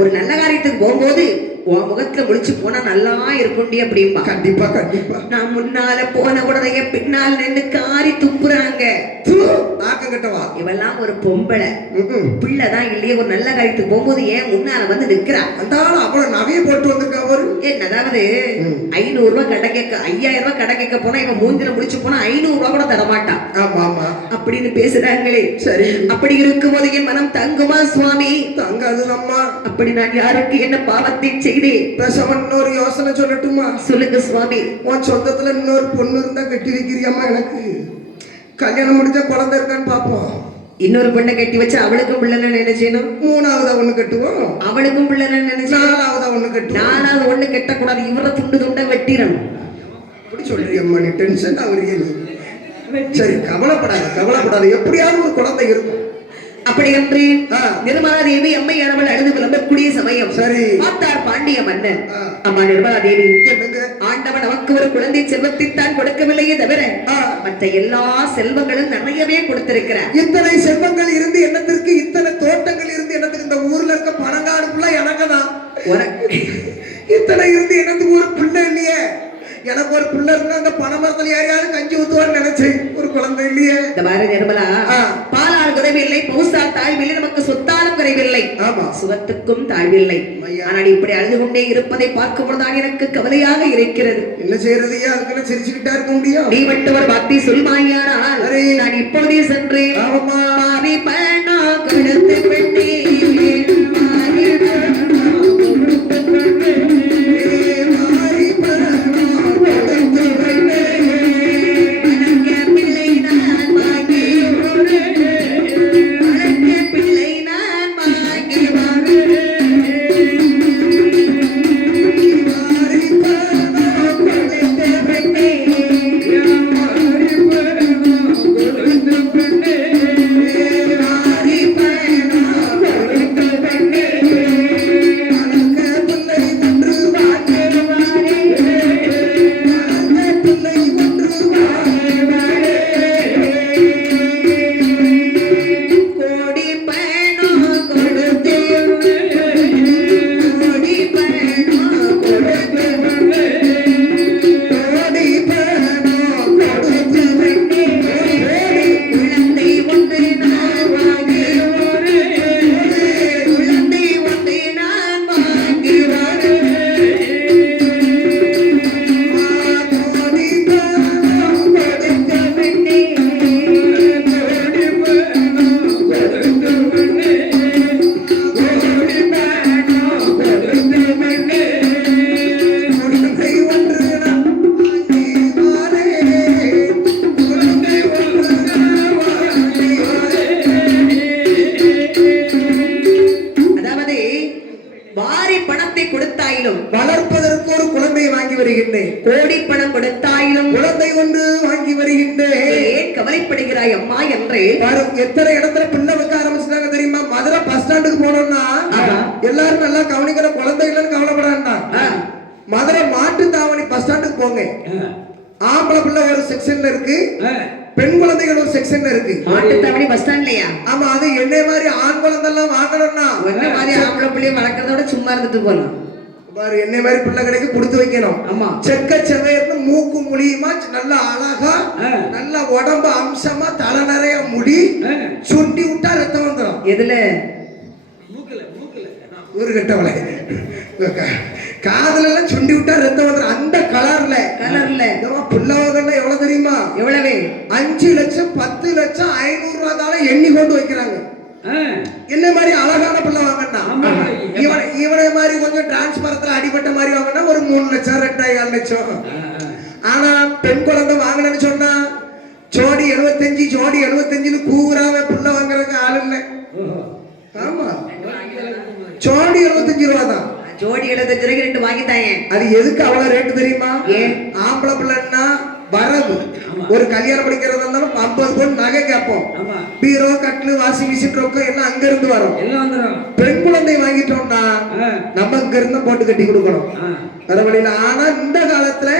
ஒரு நல்ல காரியத்துக்கு போகும்போது உன் முகத்துல முழிச்சு போனா நல்லா இருக்குண்டி அப்படிம்பா. கண்டிப்பா கண்டிப்பா. நான் முன்னால போன உடனே பின்னால் நின்று காரி துப்புறாங்க. ஆக்கங்கட்டவா இவெல்லாம் ஒரு பொம்பளை பிள்ளைதான் இல்லையே, ஒரு நல்ல காரியத்துக்கு போகும்போது ஏன் முன்னால வந்து நிக்கிறா? அந்த ஆளு அவ்வளவு நகையை போட்டு வந்திருக்கா ஒரு. அதாவது 500 ரூபாய் கடை கேட்க 5000 ரூபாய் கடை கேட்க போனா இவன் மூஞ்சில முடிச்சு போனா 500 ரூபாய் கூட தரமாட்டான். ஆமா ஆமா அப்படின்னு பேசுறாங்களே. சரி, அப்படி இருக்கும்போது என் மனம் தங்குமா சுவாமி? தங்காது அம்மா. அப்படி நான் யாருக்கு என்ன பாவத்தை செய்தேன்? பேசாம இன்னொரு யோசனை சொல்லட்டுமா? சொல்லுங்க சுவாமி. உன் சொந்தத்துல இன்னொரு பொண்ணு இருந்தா கட்டி வைக்கிறியாமா? எனக்கு கல்யாணம் முடிஞ்சா குழந்தை இருக்கான்னு பாப்போம். இன்னொரு பொண்ணை கட்டி வச்சு அவளுக்கும் பிள்ளைன்னு நினைச்சேனும். 3ஆவதா ஒண்ணு கட்டுவோம், அவளுக்கும் பிள்ளைன்னு நினைச்சு 4ஆவதா ஒண்ணு கட்டுவோம். 4ஆவது ஒண்ணு கட்டக்கூடாது, இவரை துண்டு துண்டா வெட்டிடணும். அப்படி சொல்றியம்மா, நீ டென்ஷன் ஆகுறிய நீ. சரி, கவலைப்படாத கவலைப்படாத, எப்படியாவது ஒரு குழந்தை இருக்கும். அப்படி என்று நிர்மலா தேவி அம்மையானவள் அழுது விளம்பக்கூடிய சமயம் சரி பார்த்தார் பாண்டிய மன்னன். அம்மா நிர்மலா தேவி, ஆண்டவன் நமக்கு ஒரு குழந்தை செல்வத்தை தான் கொடுக்கவில்லையே தவிர மற்ற எல்லா செல்வங்களும் நிறையவே கொடுத்திருக்கிறார். இத்தனை செல்வங்கள் இருந்து என்னத்திற்கு, இத்தனை தோட்டங்கள் இருந்து என்னத்துக்கு? இந்த ஊர்ல இருக்க பணங்காடு ஃபுல்லா எனக்கு தான். இத்தனை இருந்து என்னத்துக்கு ஒரு பிள்ளை இல்லையே? எனக்கு ஒரு பிள்ளை இருந்தா அந்த பண மரத்துல யாரையாவது கஞ்சி ஊத்துவான்னு நினைச்சேன், ஒரு குழந்தை இல்லையே. இந்த மாதிரி நிர்மலா, பாலால் குறைவில்லை, பௌசால் தாழ்வில்லை, நமக்கு சொத்தாலும் குறைவில்லை, ஆமா சுகத்துக்கும் தாழ்வில்லை. ஆனால் இப்படி அழுது கொண்டே இருப்பதை பார்க்கும் பொழுதுதான் எனக்கு கவலையாக இருக்கிறது. என்ன செய்யறதையா? அதுக்குள்ள சிரிச்சுக்கிட்டா இருக்க முடியும்? நீ மட்டும் ஒரு பக்தி சொல்வாயானால் நான் இப்போதே சென்று மாறி பண்ணா கழுத்து பெண்ணே வளர்ப்பதற்கு ஒரு குழந்தை வாங்கி வருகின்றேன், கோடி பணம் கொடுத்தாயிலும் குழந்தை ஒன்று வாங்கி வருகின்றேன். ஏன் கவலைப்படுகிறாய் அம்மா என்று எத்தனை இடத்துல பிள்ளை வைக்க ஆரம்பிச்சிட்டாங்க தெரியுமா? மதுரை பஸ் ஸ்டாண்டுக்கு போனோம்னா எல்லாரும் நல்லா கவனிக்கிற குழந்தை இல்லைன்னு கவலைப்படாண்டா. மதுரை மாட்டு தாவணி பஸ் ஸ்டாண்டுக்கு போங்க, ஆம்பளை பிள்ளை ஒரு செக்ஷன்ல இருக்கு, பெண் குழந்தைகள் ஒரு செக்ஷன்ல இருக்கு. மாட்டு தாவணி பஸ் ஸ்டாண்ட்லயா? ஆமா, அது என்னை மாதிரி ஆண் குழந்தை எல்லாம் வாங்கணும்னா என்ன மாதிரி ஆம்பளை பிள்ளைய வளர்க்கறதோட சும்மா இருந்துட்டு போலாம். பாரு, என்னை மாதிரி பிள்ளை கிடைக்க கொடுத்து வைக்கணும். ஆமா, செக்க செவையர்னு மூக்கு முழியுமா, நல்லா அழகா, நல்லா உடம்பு அம்சமா, தலை நிறைய முடி, சுண்டி விட்டா ரத்தம் வந்துடும். எதுல? ஊரு கட்டவளை காதல எல்லாம் சுண்டி விட்டா ரத்தம் வந்துடும். அந்த கலர்ல பிள்ளைவர்கள் எவ்வளவு தெரியுமா? எவ்வளவு? 5 லட்சம் 10 லட்சம் 500 ரூபாய் எண்ணி கொண்டு வைக்கிறாங்க. என்ன மாதிரி அழகான பிள்ளை வாங்கினா, இவனை மாதிரி கொஞ்சம் டிரான்ஸ்பரத்துல அடிபட்ட மாதிரி வாங்கினா ஒரு 3 லட்சம் 2.5 லட்சம். ஆனா பெண் குழந்தை வாங்கினு சொன்னா ஜோடி 75 ஜோடி 75 கூறாம பிள்ளை வாங்குறதுக்கு ஆள் இல்லை. ஆமா, ஜோடி 75 ரூபா தான். ஜோடி 75 ரூபாய்க்கு 2 வாங்கிட்டாங்க. அது எதுக்கு அவ்வளவு ரேட்டு தெரியுமா? ஆம்பளை பிள்ளைன்னா வரவு. ஒரு கல்யாணம் படிக்கிறதா இருந்தாலும் 50 பவுன் நகை கேட்போம். பீரோ, கட்லு, வாஷிங் மிஷின், ரொக்கம் எல்லாம் அங்க இருந்து வரும். பெண் குழந்தை வாங்கிட்டோம்னா நம்ம இங்க இருந்து போட்டு கட்டி கொடுக்கணும் வர வழியில. ஆனா இந்த காலத்துல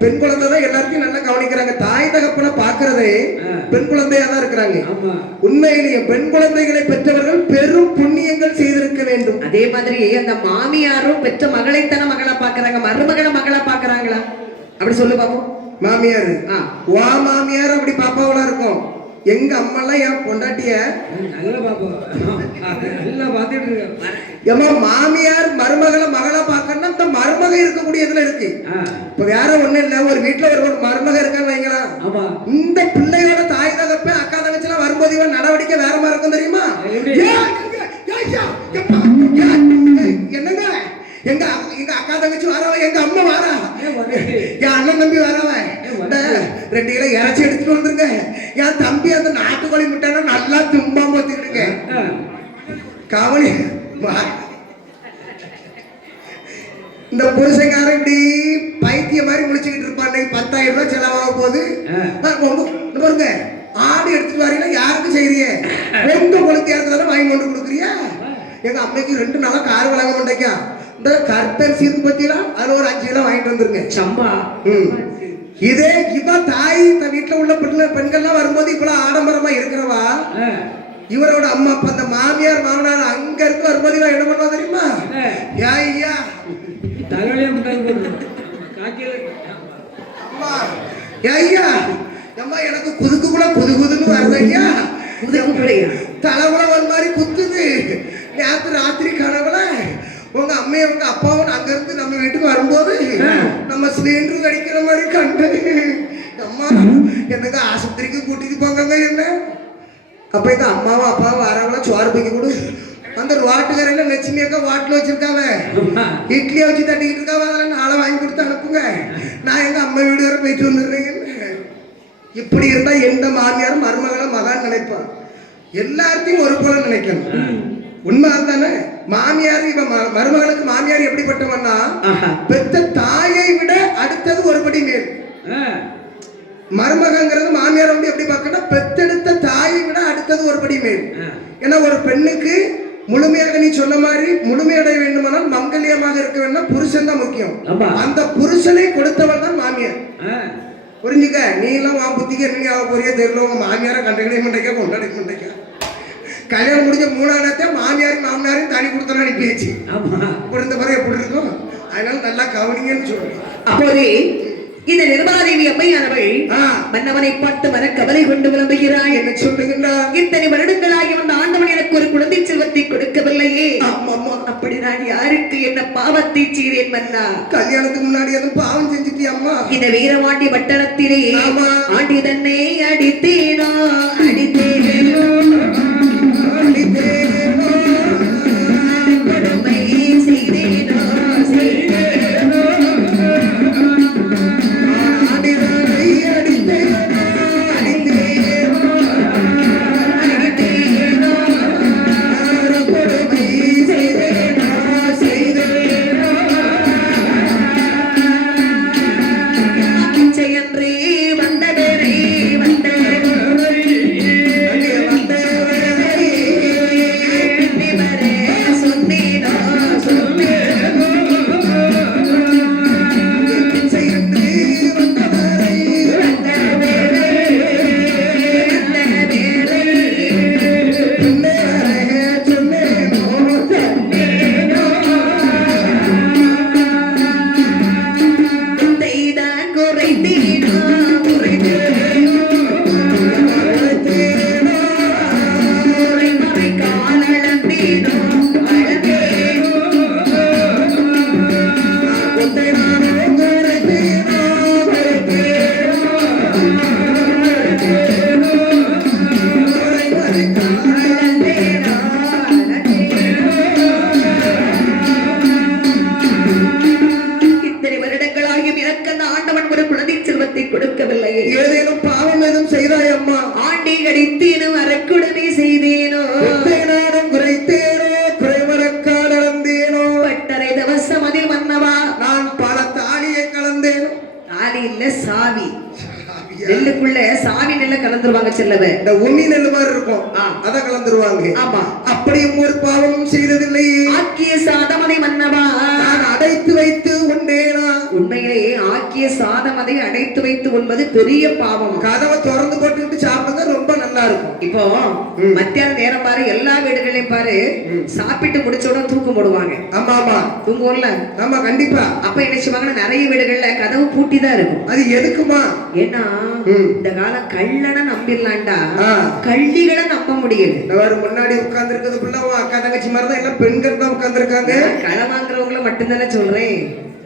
பெண் குழந்தை தான் எல்லாத்தையும் நல்லா கவனிக்கிறாங்க. தாய் தகப்பனை பாக்குறதே பெண் குழந்தையா தான் இருக்கிறாங்க. உண்மையிலேயே பெண் குழந்தைகளை பெற்றவர்கள் பெரும் புண்ணியங்கள் செய்திருக்க வேண்டும். அதே மாதிரி அந்த மாமியாரும் பெற்ற மகளைத்தான மகளா பாக்குறாங்க, மருமகளை மகளா பாக்குறாங்களா? அப்படி சொல்லு பாப்போம். மாமியார் வா மாமியார் அப்படி பாப்பாவளா இருக்கும். எங்க அம்மா எல்லாம் என் பொண்டாட்டிய நல்லா பாப்போம், நல்லா பாத்துட்டு இருக்க. ஏமா மாமியார் மருமகளை மகளா பாக்கணும்னா இந்த மருமக இருக்கக்கூடியதுல இருக்கு. இப்ப வேற ஒண்ணு இல்ல, ஒரு வீட்டுல ஒரு மருமக இருக்கான்னு வைங்களா, இந்த பிள்ளையோட தாய் தகப்ப அக்கா தங்கச்சி எல்லாம் வரும்போது இவன் நடவடிக்கை வேற மாதிரி இருக்கும் தெரியுமா? என்னங்க எங்க எங்க அக்கா தங்கச்சி வரவ, எங்க அம்மா வாரா, என் அண்ணன் தம்பி வரவ, 2 கிலோ இறைச்சி எடுத்துட்டு வந்துருங்க, என் தம்பி அந்த நாட்டுக்கோழி முட்டைனா நல்லா தும்பாம வச்சுக்கிட்டுங்க கவனி. இந்த புருஷங்காரன் இப்படி பைத்திய மாதிரி முடிச்சுக்கிட்டு இருப்பான். 10,000 ரூபாய் செலவாக போகுது. பாருங்க ஆடு எடுத்துட்டு வரீங்கன்னா யாருக்கு செய்யறிய, உங்க குழந்தையாருக்கு தானே வாங்கி கொண்டு கொடுக்குறியா? எங்க அம்மைக்கு 2 நாளா கார் வழங்க மாட்டேக்கா, இந்த கர்த்தர் சீர்க்கு பத்திலாம் அதுல ஒரு 5 கிலோ வாங்கிட்டு வந்துருங்க சம்பா. இதே இவ தாய் வீட்டுல உள்ள பெண்கள்லாம் வரும்போது இவ்வளவு ஆடம்பரமா இருக்கிறவா, இவரோட அம்மா அப்பா அந்த மாமியார் மாமனார் அங்க இருக்கு வரும்போது இவன் என்ன பண்ணுவா தெரியுமா? ஐயா ஐயா அம்மா எனக்கு குதுக்கு கூட குது குதுன்னு வருது ஐயா, தலைகுல ஒரு மாதிரி குத்துது. ராத்திரி கனவுல உங்க அம்மையும் உங்க அப்பாவும் அங்க இருந்து நம்ம வீட்டுக்கு வரும்போது நம்ம சிலிண்டர் கடிக்கிற மாதிரி கண்டு அம்மா எனக்கு ஆஸ்பத்திரிக்கு கூட்டிட்டு போங்க என்ன. அப்ப இந்த அம்மாவும் அப்பாவும் வரவங்கள சோறு போய்க்க கொடு, அந்த ரோட்டுக்காரையில லட்சுமி அக்கா வாட்டில் வச்சிருக்காவ, இட்லியை வச்சு தட்டிக்கிட்டு இருக்காவ, அதெல்லாம் நாளை வாங்கி கொடுத்து அனுப்புங்க, நான் எங்க அம்மா வீடு வரை போயிட்டு வந்துடுறேங்க. இப்படி இருந்தா எந்த மாமியாரும் மருமகளை மகான் நினைப்பான். எல்லாத்தையும் ஒரு போல நினைக்கணும். உண்மை தானே? மாமியார் இவன் மருமகளுக்கு மாமியார் எப்படிப்பட்டவன்னா பெத்த தாயை விட அடுத்தது ஒருபடி மேல். மருமகங்கிறது மாமியார் வந்து எப்படி பார்க்கணும், பெத்தெடுத்த தாயை விட அடுத்தது ஒருபடி மேல். ஏன்னா ஒரு பெண்ணுக்கு முழுமையாக நீ சொன்ன மாதிரி முழுமையடைய வேண்டுமானால் மங்கல்யமாக இருக்க வேண்டும், புருஷன் தான் முக்கியம். அந்த புருஷனை கொடுத்தவள் தான் மாமியார். புரிஞ்சுக்க, நீ எல்லாம் வா புத்திக்கு என்ன ஆக போறிய தெரியல, உங்க மாமியாரை கண்டகிட மாட்டேக்கா கொண்டாடி மாட்டேக்கா. கல்யாணம் முடிஞ்ச 3ஆம் நாள் மாமியாரும் மாமனாரையும் தனி கொடுத்தா அனுப்பியாச்சு. கொடுத்த பிறகு எப்படி இருக்கும், அதனால நல்லா கவனிங்கன்னு சொல்றேன். அப்போதே இந்த நிர்மலாதேவி அம்மையானவள் மன்னவனை பார்த்து மன கவலை கொண்டு விளம்புகிறாய். என்ன சொல்லுகின்றார்? இத்தனை வருடங்களாகி வந்த ஆண்டவன் எனக்கு ஒரு குழந்தை செல்வத்தை கொடுக்கவில்லையே, அப்படி நான் யாருக்கு என்ன பாவத்தை செய்தேன் மன்னா? கல்யாணத்துக்கு முன்னாடி எதுவும் பாவம் செஞ்சுட்டியா அம்மா? இந்த வீரவாண்டி பட்டணத்திலே ஆண்டி தன்னை அடித்தேனோ அடித்தேனோ அடித்தேனோ கொடுமை செய்தேனோ செய்தேனோ ஆடிதனை அடித்தேனோ அடித்தேனோ அடித்தேனோ கொடுமை செய்தேனோ செய்தேனோ இச்சையன்றே வந்தவரே வந்தவரே ஏதேனும் பாவம் எதுவும் செய்தாய் அம்மா? ஆண்டி கடித்தேனும் அரக்குடனே செய்தேனோ, நானும் குறைத்தேனோ குறைவரக்கால் அளந்தேனோ, பட்டறை தவசம் அதில் மன்னவா நான் பல தாலியை கலந்தேனோ. தாலி இல்ல சாவி, நெல்லுக்குள்ள சாவி நெல்ல கலந்துருவாங்க செல்லவ, இந்த உமி நெல்லு மாதிரி இருக்கும், அத கலந்துருவாங்க. ஆமா, அப்படியும் ஒரு பாவமும் செய்ததில்லை. ஆக்கிய சாதமதை மன்னவா நான் அடைத்து வைத்து உண்டேனா? உண்மையிலே ஆக்கிய சாதம் அதை அடைத்து வைத்து உண்பது பெரிய பாவம். கதவை திறந்து போட்டுக்கிட்டு சாப்பிடுங்க, ரொம்ப நல்லா இருக்கும். இப்ப இப்போ மத்தியான நேரம் பாரு, எல்லா வீடுகளையும் பாரு, சாப்பிட்டு முடிச்ச உடனே தூக்கம் போடுவாங்க. ஆமா ஆமா தூங்குவோம்ல. ஆமா கண்டிப்பா. அப்ப என்ன செய்வாங்கன்னா, நிறைய வீடுகள்ல கதவு பூட்டி தான் இருக்கும். அது எதுக்குமா? ஏன்னா இந்த காலம் கள்ளனை நம்பிடலாம்டா, கள்ளிகளை நம்ப முடியல. முன்னாடி உட்கார்ந்து இருக்கிறது ஃபுல்லா அக்கா தங்கச்சி மாதிரி தான், எல்லாம் பெண்கள் தான் உட்கார்ந்து இருக்காங்க. களை வாங்குறவங்கள மட்டும்தானே சொல்றேன்.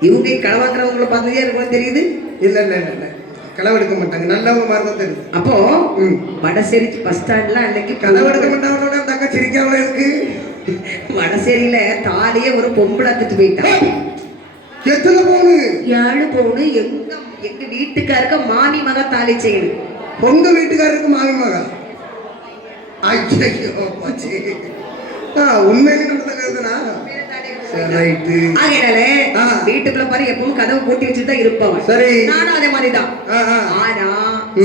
இவங்க களை வாங்குறவங்கள பார்த்ததே இருக்கும் தெரியுது. இல்ல இல்ல இல்ல இல்ல, களவெடுக்க மாட்டாங்க, நல்லவங்க மாதிரி தான் தெரியுது. அப்போ வடசேரி பஸ் ஸ்டாண்ட்ல அன்னைக்கு களவெடுக்க மாட்டாங்க. தங்க சிரிக்காம இருக்கு. வடசேரியில தாலியே ஒரு பொம்பளை அத்துட்டு போயிட்டா. எத்தனை பவுனு? 7 பவுனு. எங்க வீட்டுக்காருக்கு மாமி மக தாலி செய்யணும். உங்க வீட்டுக்காரருக்கு மாமி மகா? ஐயோ போச்சு. உண்மையிலே நடந்ததுனா வீட்டுக்குள்ள பாரு எப்பவும் கதவை பூட்டி வச்சுதான் இருப்பவன். சரி, நானும் அதே மாதிரிதான். ஆனா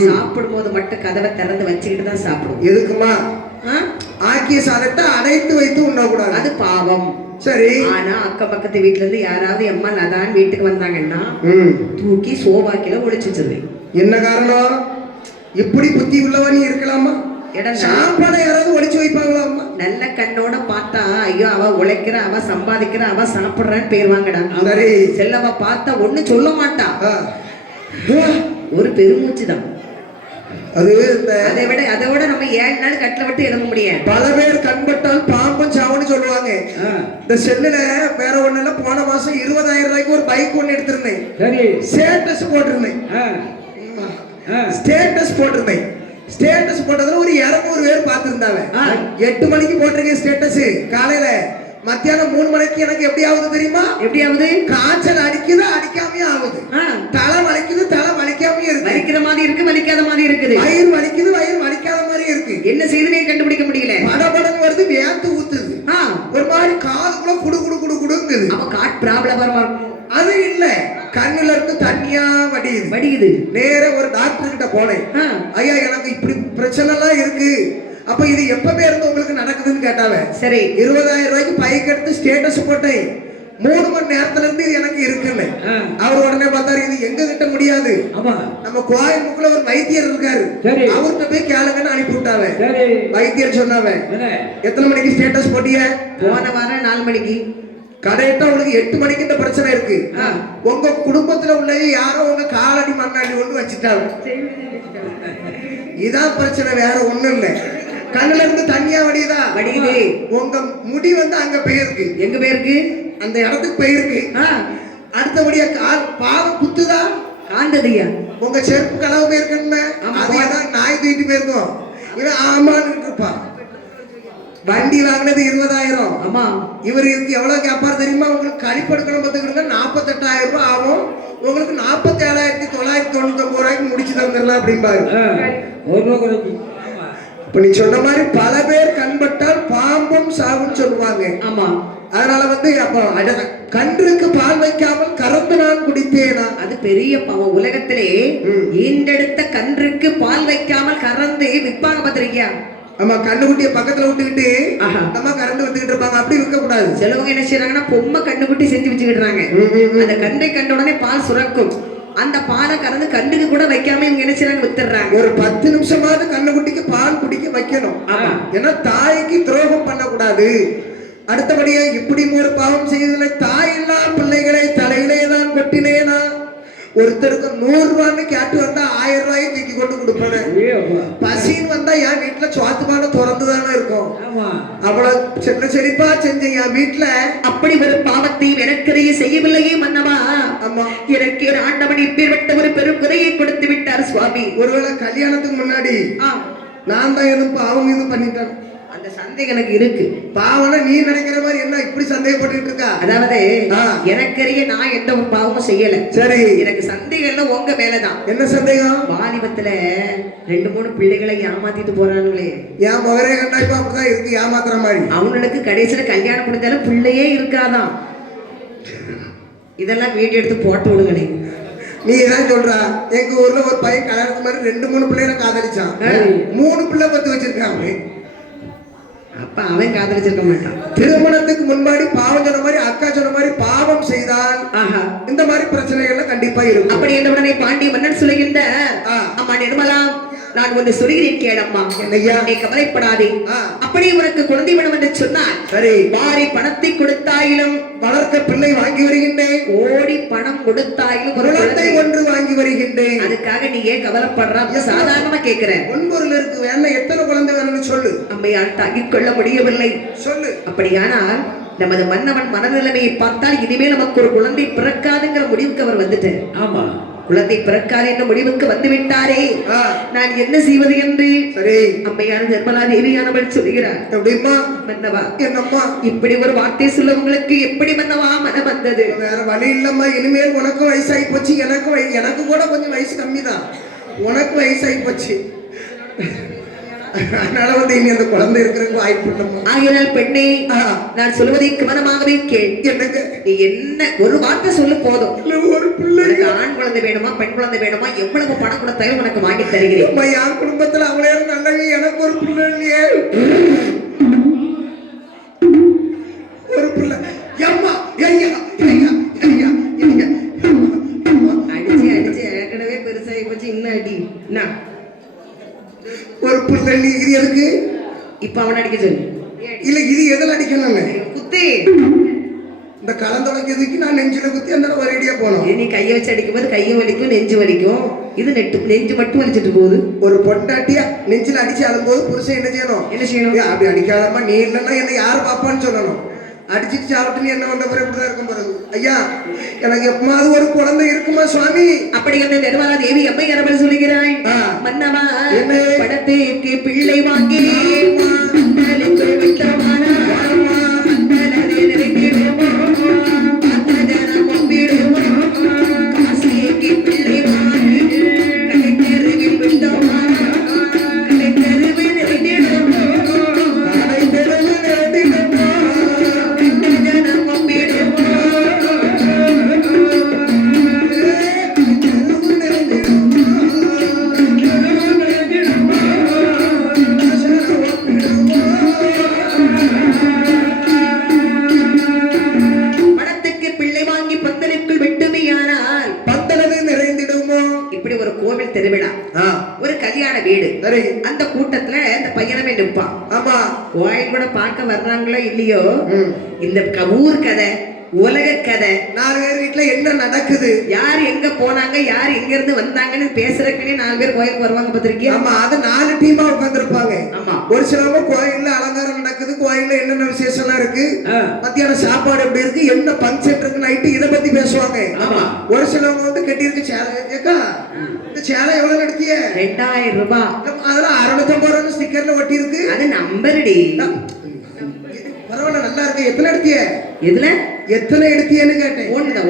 சாப்பிடும் போது மட்டும் கதவை திறந்து வச்சுக்கிட்டு தான் சாப்பிடுவோம். எதுக்குமா? ஆக்கிய சாதத்தை அடைத்து வைத்து உண்ணக்கூடாது, அது பாவம். சரி. ஆனா அக்கம் பக்கத்து வீட்டுல இருந்து யாராவது எம்மா நதான் வீட்டுக்கு வந்தாங்கன்னா தூக்கி சோபாக்கில ஒளிச்சு வச்சிருது. என்ன காரணம்? இப்படி புத்தி உள்ளவனி இருக்கலாமா? சாப்பாடு யாராவது ஒளிச்சு வைப்பாங்களா? நல்ல கண்ணோட பார்த்தா ஐயோ அவ உழைக்கிற, அவ சம்பாதிக்கிற, அவ சாப்பிடுறான்னு பேர் வாங்கடா. சரி. செல்லவ பார்த்தா ஒண்ணு சொல்ல மாட்டா, ஒரு பெருமூச்சு தான். அதை விட நம்ம 7 நாள் கட்டில விட்டு எழுத முடியாது. பல பேர் கண்பட்டால் பாம்பும் சாவுன்னு சொல்லுவாங்க. இந்த செல்லுல வேற ஒண்ணு இல்ல, போன மாசம் 20,000 ரூபாய்க்கு ஒரு பைக் ஒண்ணு எடுத்திருந்தேன். ஸ்டேட்டஸ் போட்டிருந்தேன். ஸ்டேட்டஸ் போட்டதுல ஒரு 200 பேர் பார்த்திருந்தாங்க. 8 மணிக்கு போட்டிருக்கேன் ஸ்டேட்டஸ். காலையில மத்தியானம் 3 மணிக்கு எனக்கு எப்படி ஆகுது தெரியுமா? எப்படி ஆகுது? காய்ச்சல் அடிக்குது, அடிக்காமே ஆகுது. தலை வலிக்குது, தலை வலிக்காமே இருக்கு. வலிக்கிற மாதிரி இருக்கு, வலிக்காத மாதிரி இருக்குது. வயிறு வலிக்குது, வயிறு வலிக்காத மாதிரி இருக்கு. என்ன செய்துனே கண்டுபிடிக்க முடியல. படபடம் வருது, வேத்து ஊத்துது, ஒரு மாதிரி காதுக்குள்ள குடு குடு குடு குடுங்குது. அப்ப காட் ப்ராப்ளமா இருக்கும். அது இல்ல, கண்ணுல இருந்து தண்ணியா வடியுது. நேர ஒரு டாக்டர் கிட்ட போனேன். ஐயா எனக்கு இப்படி பிரச்சனை எல்லாம் இருக்கு, அப்ப இது எப்பவே இருந்து உங்களுக்கு நடக்குதுன்னு கேட்டாவ. சரி, 20,000 ரூபாய்க்கு பைக் எடுத்து ஸ்டேட்டஸ் போட்டேன். 3 மணி நேரத்துல இருந்து இது எனக்கு இருக்குன்னு. அவர் உடனே பார்த்தாரு, இது எங்க கிட்ட முடியாது, நம்ம கோயம்புக்குள்ள ஒரு வைத்தியர் இருக்காரு, அவர்கிட்ட போய் கேளுங்கன்னு அனுப்பி விட்டாவ. வைத்தியர் சொன்னாவ, எத்தனை மணிக்கு ஸ்டேட்டஸ் போட்டிய? போன வாரம் 4 மணிக்கு. கரெக்டா உங்களுக்கு 8 மணிக்கு இந்த பிரச்சனை இருக்கு. உங்க குடும்பத்துல உள்ள யாரோ உங்க காலடி மண்ணாடி கொண்டு வச்சுட்டாங்க. இதான் பிரச்சனை, வேற ஒண்ணும் இல்ல. கண்ணுல இருந்து தண்ணியா வடியுது. உங்க முடி வந்து அங்க போயிருக்கு. எங்க போயிருக்கு? அந்த இடத்துக்கு போயிருக்கு. அடுத்தபடியா பாவம் குத்துதா? காந்ததியா? உங்க செருப்பு களவு போயிருக்குன்னு அதான் நாய் தூக்கிட்டு போயிருக்கோம். இவன் ஆமான்னு இருப்பான். வண்டி வாங்கினது 20,000. ஆமா, இவர் இருக்கு எவ்வளவு கேட்பாரு தெரியுமா? உங்களுக்கு கழிப்படுக்கணும் பார்த்துக்கிடுங்க, 48,000 ரூபாய் ஆகும். உங்களுக்கு 47,999 ரூபாய்க்கு முடிச்சு தந்துடலாம் அப்படிம்பாரு. இப்ப நீ சொன்ன மாதிரி பல பேர் கண்பட்டால் பாம்பும் சாவுன்னு சொல்லுவாங்க. ஆமா, அதனால வந்து அப்ப கன்றுக்கு பால் வைக்காமல் கறந்து நான் குடித்தேனா? அது பெரிய பாவம். உலகத்திலே ஈண்டெடுத்த கன்றுக்கு பால் வைக்காமல் கறந்து விற்பாங்க பார்த்திருக்கியா? ஆமா, கண்ணுக்குட்டிய பக்கத்துல விட்டுக்கிட்டு நம்ம கறந்து வித்துக்கிட்டு இருப்பாங்க. அப்படி விற்க கூடாது. சிலவங்க என்ன செய்யறாங்கன்னா, பொம்மை கண்ணுக்குட்டி செஞ்சு வச்சுக்கிட்டுறாங்க. அந்த கன்றை கண்ட உடனே பால் சுரக்கும். அந்த பாலை கறந்து கண்ணுக்கு கூட வைக்காம இவங்க என்ன செய்யறாங்க, வித்துறாங்க. ஒரு 10 நிமிஷமாவது கண்ணுக்குட்டிக்கு பால் குடிக்க வைக்கணும். ஏன்னா தாய்க்கு துரோகம் பண்ணக்கூடாது. அடுத்தபடியா இப்படி ஒரு பாவம் செய்ததில்லை. தாய் இல்லா பிள்ளைகளை தலையிலே தான் கொட்டினேனா? ஒருத்தருக்கு 100 ரூபான்னு கேட்டு வந்தா 1000 ரூபாயை தூக்கி கொண்டு கொடுப்பேன். பசின்னு வந்தா என் வீட்டுல சோத்துமான திறந்துதானே இருக்கும். அவ்வளவு செல்ல செழிப்பா செஞ்ச என் வீட்டுல அப்படி ஒரு பாவத்தை எனக்கரையே செய்யவில்லையே மன்னவா. ஆமா, எனக்கு ஒரு ஆண்டவன் இப்பேற்பட்ட ஒரு பெரும் குறையை கொடுத்து விட்டார் சுவாமி. ஒருவேளை கல்யாணத்துக்கு முன்னாடி நான் தான் எதுவும் பாவம் எதுவும் பண்ணிட்டேன், அந்த சந்தேகம் எனக்கு இருக்கு. பாவம்னா நீ நினைக்கிற மாதிரி என்ன இப்படி சந்தேகப்பட்டு இருக்கா? அதாவது எனக்கறிய நான் எந்த ஒரு பாவமும் செய்யல. சரி, எனக்கு சந்தேகம் எல்லாம் உங்க மேலதான். என்ன சந்தேகம்? வாலிபத்துல 2-3 பிள்ளைகளை ஏமாத்திட்டு போறாங்களே. என் மகரே கண்டா இப்ப அப்படிதான் இருக்கு, ஏமாத்துற மாதிரி. அவனுக்கு கடைசியில கல்யாணம் முடிஞ்சாலும் பிள்ளையே இருக்காதான். இதெல்லாம் வீடியோ எடுத்து போட்டு விடுங்களே. நீ தான் சொல்றா, எங்க ஊர்ல ஒரு பையன் கல்யாணத்துக்கு மாதிரி 2-3 பிள்ளைகளை காதலிச்சான். 3 பிள்ளை பத்து வச்சிருக்காங்க. அப்ப அவன் காதலிச்சிருக்க மாட்டான். திருமணத்துக்கு முன்னாடி பாவம் சொன்ன மாதிரி அக்கா சொன்ன மாதிரி பாவம் செய்தால் இந்த மாதிரி பிரச்சனைகள் கண்டிப்பா இருக்கும். அப்படி என்ற உடனே பாண்டிய மன்னன் சொல்லுகின்ற, அம்மா நிர்மலா, நான் ஒன்று சொல்கிறேன் கேளம்மா. என்னய்யா? நீ கவலைப்படாதே. ஆ. அப்படியே உனக்கு குழந்தை வேணும் என்று சொன்னார். சரி. வாரி பணத்தை கொடுத்தாயிலும் வளர்க்க பிள்ளை வாங்கி வருகின்றேன். கோடி பணம் கொடுத்தாயிலும் ஒரு குழந்தை குழந்தை. ஒன்று வாங்கி வருகின்றேன். அதுக்காக நீ ஏன் கவலைப்படுற? சாதாரணமா கேக்குறேன். ஒன்பொருள் இருக்கு, வேணா எத்தனை குழந்தை வேணும்னு சொல்லு. அம்மையால் தாங்கிக் கொள்ள முடியவில்லை. சொல்லு. அப்படியானால் நமது மன்னவன் மனநிலைமையை பார்த்தால் இனிமேல் நமக்கு ஒரு குழந்தை பிறக்காதுங்கிற முடிவுக்கு அவர் வந்துட்டார். ஆமா, குழந்தை பிறக்காது என்ற முடிவுக்கு வந்து விட்டாரே. ஆ. நான் என்ன செய்வது என்று சரி. அம்மையான நிர்மலா தேவியானவள் சொல்கிறார். எப்படிம்மா? மன்னவா, என்னம்மா? இப்படி ஒரு வார்த்தை சொல்லவங்களுக்கு எப்படி மன்னவா மனம் வந்தது? வேற வழி இல்லம்மா. இனிமேல் உனக்கும் வயசாகி போச்சு, எனக்கு கூட கொஞ்சம் வயசு கம்மி தான். உனக்கு வயசாகி போச்சு, அதனால வந்து இனி அந்த குழந்தை இருக்கிறதுக்கு வாய்ப்பு இல்லம்மா. ஆகையால் பெண்ணே, நான் சொல்வதை கவனமாகவே கேள். என்னங்க? நீ என்ன ஒரு வார்த்தை சொல்லு போதும். ஒரு பிள்ளை உனக்கு ஆண் குழந்தை வேணுமா பெண் குழந்தை வேணுமா, எவ்வளவு பணம் கொடுத்தாலும் உனக்கு வாங்கி தருகிறேன். அம்மா, என் குடும்பத்துல அவளே நல்லவே, எனக்கு ஒரு பிள்ளை இல்லையே. ஒரு பிள்ளை. அம்மா, ஐயா, ஐயா, ஐயா, ஐயா. அடிச்சு அடிச்சு ஏற்கனவே பெருசாகி போச்சு, இன்னும் அடி. என்ன ஒரு பிள்ளை இது எதுக்கு? இப்ப அவன் அடிக்க சொல்லு. இல்ல, இது எதில் அடிக்கணும்? குத்தி இந்த கலந்துடைக்கிறதுக்கு நான் நெஞ்சில குத்தி அந்த ஒரேடியா போனோம். நீ கையை வச்சு அடிக்கும் போது கையும் வலிக்கும் நெஞ்சு வலிக்கும். இது நெஞ்சு மட்டும் வலிச்சிட்டு போகுது. ஒரு பொண்டாட்டியா நெஞ்சில அடிச்சு அழும்போது புருஷன் என்ன செய்யணும்? என்ன செய்யணும்? அப்படி அடிக்காதம்மா, நீ இல்லைன்னா என்ன யாரு பாப்பான்னு சொல்லணும். அடிச்சுட்டு சாப்பிட்டு என்ன வந்த பிறகு இப்படிதான் இருக்கும் பிறகு. ஐயா, எனக்கு எப்பமாவது ஒரு குழந்தை இருக்குமா சுவாமி? அப்படி என்று நிர்மலா தேவி அம்மை அரவல் சொல்லுகிறாய். மன்னவா, படத்துக்கு பிள்ளை வாங்கி திருவிழா, ஒரு கல்யாண வீடு. அந்த கூட்டத்துல இந்த பையனமே நிற்பான். ஆமா, கோயில் கூட பார்க்க வர்றாங்களோ இல்லையோ, இந்த ஊர் கதை உலக கதை, 4 பேர் வீட்டுல என்ன நடக்குது, யார் எங்க போனாங்க, யார் எங்க இருந்து வந்தாங்கன்னு பேசுறதுக்குனே 4 பேர் கோயிலுக்கு வருவாங்க பார்த்திருக்கியா? ஆமா, அது 4 டீமா உட்கார்ந்துருப்பாங்க. ஆமா, ஒரு சிலவங்க கோயில்ல அலங்காரம் நடக்குது, கோயில்ல என்னென்ன விசேஷம்லாம் இருக்கு, மத்தியான சாப்பாடு எப்படி இருக்கு, என்ன பங்கன் இருக்கு, நைட்டு இதை பத்தி பேசுவாங்க. ஆமா, ஒரு சிலவங்க வந்து கட்டியிருக்கு சேலை. ஏக்கா, இந்த சேலை எவ்வளவு நடத்திய? 2000 ரூபாய். அதெல்லாம் 650 ரூபாய் ஸ்டிக்கர்ல ஒட்டி இருக்கு. அது நம்பர்டி. பரவாயில்ல, நல்லா இருக்கு. எத்தனை எடுத்திய? எதுல எத்தனை எடுத்தியன்னு கேட்டேன். ஒண்ணுதான்.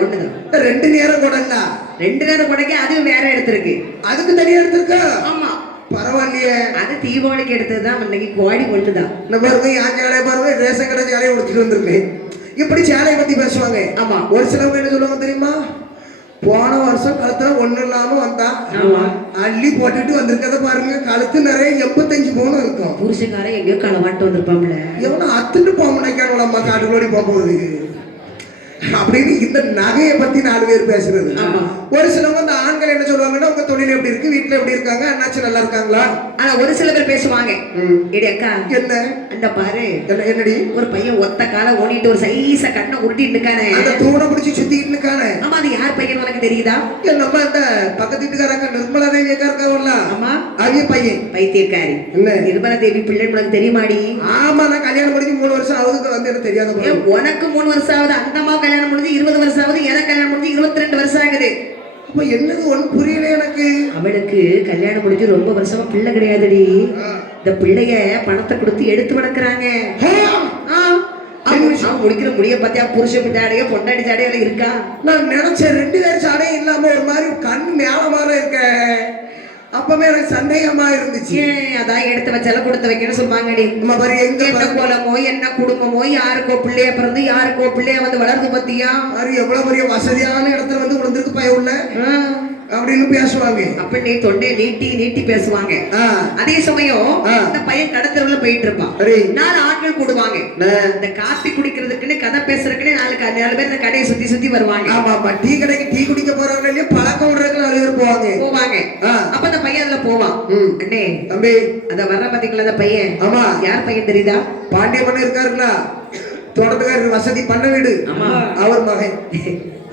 2 நேரம் கொடங்களா? 2 நேரம் கொடைக்க அது வேற எடுத்திருக்கு. அதுக்கு தனியா எடுத்திருக்கா? ஆமா, பரவாயில்லையே. அது தீபாவளிக்கு எடுத்ததுதான், இன்னைக்கு கோடி ஒண்ணுதான். இந்த பாருங்க, என் சேலையை பாருங்க, ரேஷன் கடை சேலையை உடுத்திட்டு வந்திருக்கேன். இப்படி சேலையை பத்தி பேசுவாங்க. ஆமா, ஒரு சிலவங்க என்ன சொல்லுவாங்க தெரியுமா? போன வருஷம் கழுத்துல ஒண்ணு இல்லாம வந்தா, அள்ளி போட்டுட்டு வந்திருக்கத பாருங்க, கழுத்து நிறைய 85 பவுன் இருக்கும். புருஷக்காரன் எங்கேயோ களவாட்டு வந்திருப்பாங்களே, எவனா அத்துட்டு போக முடியாம காட்டுகளோடி போகுது அப்படின்னு இந்த நகையை பத்தி 4 பேர் பேசுறது. ஒரு சிலவங்க இந்த ஆண்கள் என்ன சொல்லுவாங்கன்னா, உங்க தொழில் எப்படி இருக்கு, வீட்டுல எப்படி இருக்காங்க, அண்ணாச்சி நல்லா இருக்காங்களா? ஆனா ஒரு சில பேர் பேசுவாங்க, எடி அக்கா என்ன அந்த பாரு, என்னடி ஒரு பையன் ஒத்த கால ஓடிட்டு ஒரு சைஸ கண்ணை உருட்டிட்டு இருக்கானே, அந்த தூணை பிடிச்சி சுத்திட்டு இருக்கானே. ஆமா, அது யார் பையன் உனக்கு தெரியுதா? நம்ம அந்த பக்கத்து வீட்டுக்காரங்க நிர்மலா தேவி அக்கா இருக்காங்கல்ல. ஆமா, அவிய பையன். பைத்தியக்காரி. என்ன நிர்மலா தேவி பிள்ளை உனக்கு தெரியுமாடி? ஆமா, நான் கல்யாணம் முடிஞ்சு 3 வருஷம் ஆகுது, வந்து எனக்கு தெரியாத. உனக்கு 3 வருஷம் ஆகுது, அந்த அம்மா கல்யாணம் முடிஞ்சு 20 வருஷம் ஆகுது, எனக்கு கல்யாணம் முடிஞ்சு 22 வருஷம் ஆகுது. அப்ப என்னது ஒண்ணு புரியல எனக்கு. அவளுக்கு கல்யாணம் முடிஞ்சு ரொம்ப வருஷமா பிள்ளை கிடையாதுடி. இந்த பிள்ளைய பணத்தை கொடுத்து எடுத்து வளர்க்குறாங்க. முடிக்கிற முடிய பார்த்தியா, புருஷன் ஜாடையோ பொண்டாடி ஜாடையோ இருக்கா? நான் நினைச்சேன் 2 பேர் ஜாடையும் இல்லாம ஒரு மாதிரி கண் மேலமான இருக்க. அப்பவே எனக்கு சந்தேகமா இருந்துச்சு. அதான் எடுத்து வச்சாலும் கொடுத்து வைக்கணும்னு சொல்லுவாங்கடி. என்ன கோலமோ என்ன குடும்பமோ, யாருக்கோ பிள்ளைய பிறந்து யாருக்கோ பிள்ளைய வந்து வளர்ந்து பத்தியா, அது எவ்வளவு பெரிய வசதியான இடத்துல வந்து விழுந்திருக்கு பய உள்ள. அப்படின்னு பேசுவாங்க. அப்படி தொண்டை நீட்டி நீட்டி பேசுவாங்க. ஆ. அதே சமயம் ஆ. இந்த பையன் கடத்தெருவுல போயிட்டு இருப்பான். சரி. 4 ஆட்கள் கூடுவாங்க. இந்த காப்பி குடிக்கிறதுக்குன்னு கதை பேசுறதுக்குன்னு 4 பேர் இந்த கடையை சுத்தி சுத்தி வருவாங்க. ஆமா ஆமா. டீ கடைக்கு டீ குடிக்க போறவங்க இல்லையா பழக்கம் விடுறதுக்கு 4 பேர் போவாங்க. அப்ப அந்த பையன் அதுல போவான். அண்ணே தம்பி அத வர்ற பாத்தீங்களா அந்த பையன்? ஆமா. யார் பையன் தெரியுதா? பாண்டிய பண்ண இருக்காருங்களா, தோட்டத்துக்காரர் வசதி பண்ண வீடு, ஆமா. அவர் மகன்.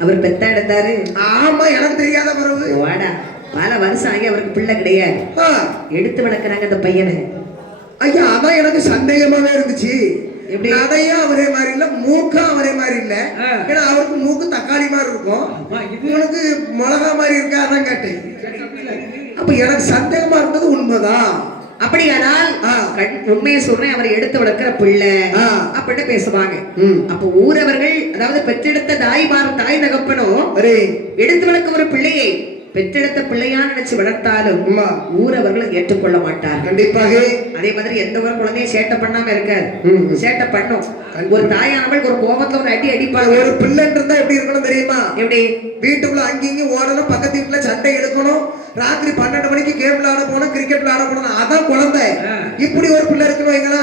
அவர் பெத்தா எடுத்தாரு. ஆமா, எனக்கு தெரியாத பரவு. வாடா, பல வருஷம் ஆகி அவருக்கு பிள்ளை கிடையாது. எடுத்து வளர்க்குறாங்க அந்த பையனை. ஐயா, அதான் எனக்கு சந்தேகமாவே இருந்துச்சு. எப்படி? நடையும் அவரே மாதிரி இல்ல, மூக்கும் அவரே மாதிரி இல்ல. ஏன்னா அவருக்கு மூக்கு தக்காளி மாதிரி இருக்கும், இவனுக்கு மிளகா மாதிரி இருக்கா, அதான் கேட்டேன். அப்ப எனக்கு சந்தேகமா இருந்தது உண்மைதான். அப்படியானால் உண்மையை சொல்றேன், அவரை எடுத்து வளர்க்கிற பிள்ளை அப்படின்னு பேசுவாங்க. அப்ப ஊரவர்கள், அதாவது பெற்றெடுத்த தாய் தகப்பனும் எடுத்து வளர்க்க ஒரு பிள்ளையை பெற்றெடுத்த பிள்ளையா நினைச்சு வளர்த்தாலும் ஊரவர்கள் ஏற்றுக்கொள்ள மாட்டார். கண்டிப்பாக. அதே மாதிரி எந்த ஒரு குழந்தையும் சேட்டை பண்ணாம இருக்காது, சேட்டை பண்ணும். ஒரு தாயானவள் ஒரு கோபத்துல ஒரு அடி அடிப்பாங்க. ஒரு பிள்ளைன்னு இருந்தா எப்படி இருக்கணும் தெரியுமா? எப்படி? வீட்டுக்குள்ள அங்கேயும் ஓடணும், பக்கத்து வீட்டுல சண்டை எடுக்கணும், ராத்திரி 12 மணிக்கு கேம் விளையாட போனோம், கிரிக்கெட் விளையாட போனோம், அதான் குழந்தை. இப்படி ஒரு பிள்ளை இருக்குன்னு வைங்களா,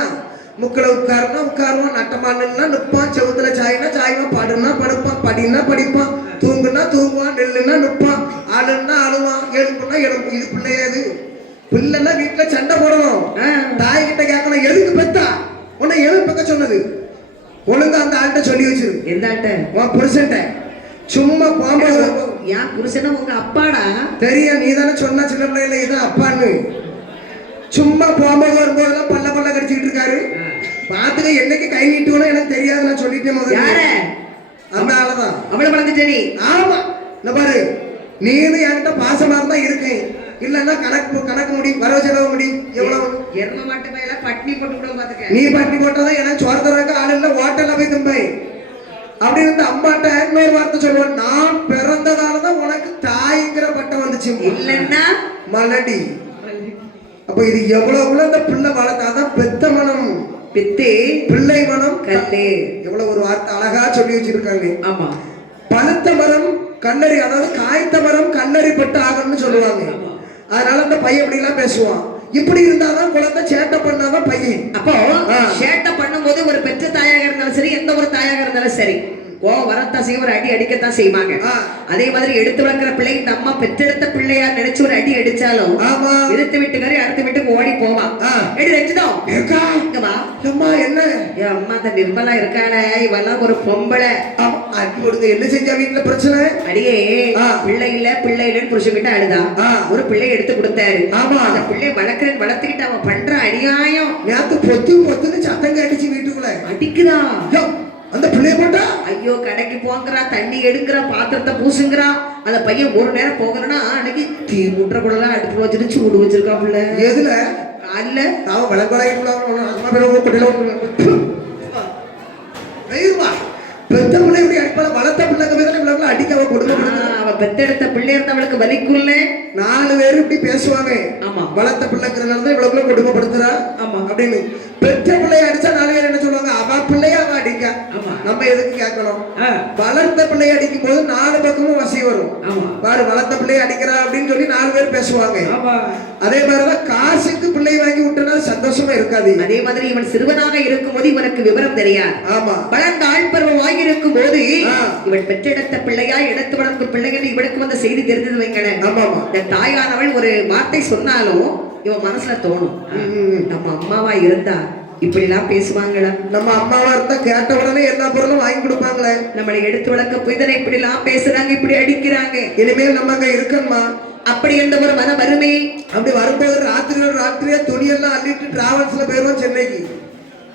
முக்கில உட்காருவான், நட்டமானா நிற்பான், செவுத்துல சாய்வான், பாடுனா படுப்பான், படினா படிப்பான், தூங்குனா தூங்குவான், நெல்லுன்னா நிற்பான், ஆளுன்னா அழுவான், எழுப்புனா எழுப்பு. இது பிள்ளையாது. பிள்ளைன்னா வீட்டுல சண்டை போடணும், தாய் கிட்ட கேட்கணும், எதுக்கு பெத்தா உன்னை எழுப்பக்க சொன்னது, ஒழுங்கா அந்த ஆள்கிட்ட சொல்லி வச்சிரு. எந்த ஆள்கிட்ட? உன் புருஷன்ட்ட. சும்மா பாம்பு ஏன் புருஷனா உங்க அப்பாடா? தெரியும், நீ தானே சொன்ன சின்ன பிள்ளைல இதான் அப்பான்னு. சும்மா போகும்போது வரும்போதெல்லாம் பல்ல கடிச்சுக்கிட்டு இருக்காரு. பாத்துக்க, என்னைக்கு கை நீட்டுவோம் எனக்கு தெரியாது, நான் சொல்லிட்டேன் முதல்ல. அந்த ஆளதான் அவளை வளர்ந்துட்ட நீ. ஆமா, இந்த பாரு, நீனு என்கிட்ட பாசமா இருந்தா இருக்கேன், இல்லன்னா கணக்கு முடி, வரவு செலவு முடி, எவ்வளவு எரும மாட்டு பையில பட்னி போட்டு கூட பாத்துக்க. நீ பட்னி போட்டாதான் எனக்கு சோறு தராக்க ஆள் இல்ல, ஹோட்டல்ல போய் தும்பை அப்படின்னு அம்மாட்ட இன்னொரு வார்த்தை சொல்லுவேன், நான் பிறந்ததாலதான் உனக்கு தாய்ங்கிற பட்டம் வந்துச்சு, இல்லன்னா மலடி. அப்ப இது எவ்வளவு அந்த பிள்ளை வளர்த்தாதான் பெத்த மனம், பித்து பிள்ளை மனம் கல்லு. எவ்வளவு ஒரு வார்த்தை அழகா சொல்லி வச்சிருக்காங்க. ஆமா. பழுத்த மரம் கல்லறி, அதாவது காய்த்த மரம் கல்லறி பட்டு ஆகணும்னு சொல்லுவாங்க. அதனால அந்த பையன் இப்படி எல்லாம் பேசுவான். இப்படி இருந்தாதான் குழந்தை, சேட்டை பண்ணாதான் பையன். அப்போ சேட்டை பண்ணும் போது ஒரு பெற்ற தாயாக இருந்தாலும் சரி, எந்த ஒரு தாயாக இருந்தாலும் சரி, வரத்தான் செய்ய, ஒரு அடி அடிக்கத்தான் செய்வாங்க. அதே மாதிரி எடுத்து வளர்க்கிற பிள்ளை இந்த அம்மா பெற்றெடுத்த பிள்ளையா நினைச்சு ஒரு அடி அடிச்சாலும் எடுத்து விட்டுக்காரி அடுத்த வீட்டுக்கு ஓடி போவான். எடி ரஞ்சிதம் அம்மா என்ன என் அம்மா அந்த நிர்மலா இருக்காளே, இவெல்லாம் ஒரு பொம்பளை, அடி கொடுங்க, என்ன செஞ்சா வீட்டுல பிரச்சனை? அடியே பிள்ளை இல்லன்னு புருஷன் கிட்ட அழுதா. ஒரு பிள்ளை எடுத்து கொடுத்தாரு. அந்த பிள்ளை வளர்த்துக்கிட்டு அவன் பண்ற அநியாயம். நேத்து பொத்துன்னு சத்தம் கேட்டுச்சு வீட்டுக்குள்ள, அடிக்குதா அந்த பிள்ளைய போட்டா. ஐயோ, கடைக்கு போங்கிறா, தண்ணி எடுக்கிறா, பாத்திரத்தை பூசுங்கிறா. அந்த பையன் ஒரு நேரம் போகணும்னா அன்னைக்கு தீ முட்டுற கூட எல்லாம் அடுப்பு வச்சுட்டு சூடு வச்சிருக்கா. பிள்ளை எதுல அல்ல அவன் விளங்கலாயிருவா பெத்த பிள்ளை இப்படி அடிப்பாள, வளர்த்த பிள்ளைங்க மேல அடிக்க அவ கொடுக்க. அவ பெத்தெடுத்த பிள்ளை இருந்தவளுக்கு வலிக்குள்ள 4 பேர் இப்படி பேசுவாங்க. ஆமா, வளர்த்த பிள்ளைங்கிறதுனால தான் இவ்வளவு கொடுமைப்படுத்துறா. ஆமா அப்படின்னு பெத்த பிள்ளைய அடிச்சா 4 பேர் என்ன சொல்லுவாங்க, அவ பிள்ளைய அவ அடிக்க, நம்ம எதுக்கு கேட்கணும்? வளர்த்த பிள்ளைய அடிக்கும் போது 4 பக்கமும் வசி வரும். பாரு, வளர்த்த பிள்ளைய அடிக்கிறா அப்படின்னு சொல்லி 4 பேர் பேசுவாங்க. அதே மாதிரிதான் காசுக்கு பிள்ளை வாங்கி விட்டனா சந்தோஷமா இருக்காது. அதே மாதிரி இவன் சிறுவனாக இருக்கும் போது இவனுக்கு விவரம் தெரியாது. ஆமா, வளர்ந்த ஆள் பருவமாகி இருக்கும் போது இவன் பெற்றெடுத்த பிள்ளையா எடுத்து வளர்க்கும் பிள்ளைகள் இவனுக்கு வந்த செய்தி தெரிஞ்சது வைங்களேன். இந்த தாயானவள் ஒரு வார்த்தை சொன்னாலும் இவன் மனசுல தோணும், நம்ம அம்மாவா இருந்தா இப்படி எல்லாம் பேசுவாங்களா, நம்ம அம்மாவா இருந்தா கேட்ட உடனே எல்லா பொருளும் வாங்கி கொடுப்பாங்களே, நம்மளை எடுத்து வளர்க்க போய் தானே இப்படி எல்லாம் பேசுறாங்க, இப்படி அடிக்கிறாங்க. இனிமேல் நம்ம அங்க இருக்கணுமா அப்படி என்ற ஒரு மன வறுமை. அப்படி வரும்போது ராத்திரியா துணியெல்லாம் அள்ளிட்டு டிராவல்ஸ்ல போயிருவோம் சென்னைக்கு,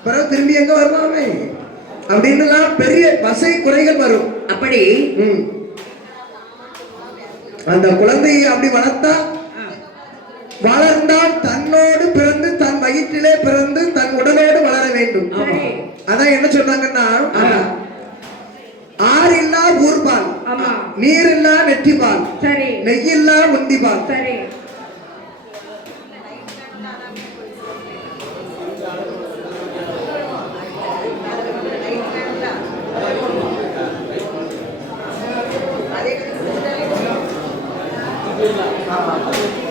பிறகு திரும்பி எங்க வருவாமே அப்படின்னு பெரிய வசதி குறைகள் வரும். அப்படி அந்த குழந்தையை அப்படி வளர்ந்தால் தன்னோடு பிறந்து, தன் வயிற்றிலே பிறந்து, தன் உடலோடு வளர வேண்டும். அதான் என்ன சொன்னாங்கன்னா, ஆறில்லா ஊர்பால், நீரில்லா நெற்றிபால், நெய்யில்லா உந்திபால். அப்படின்னா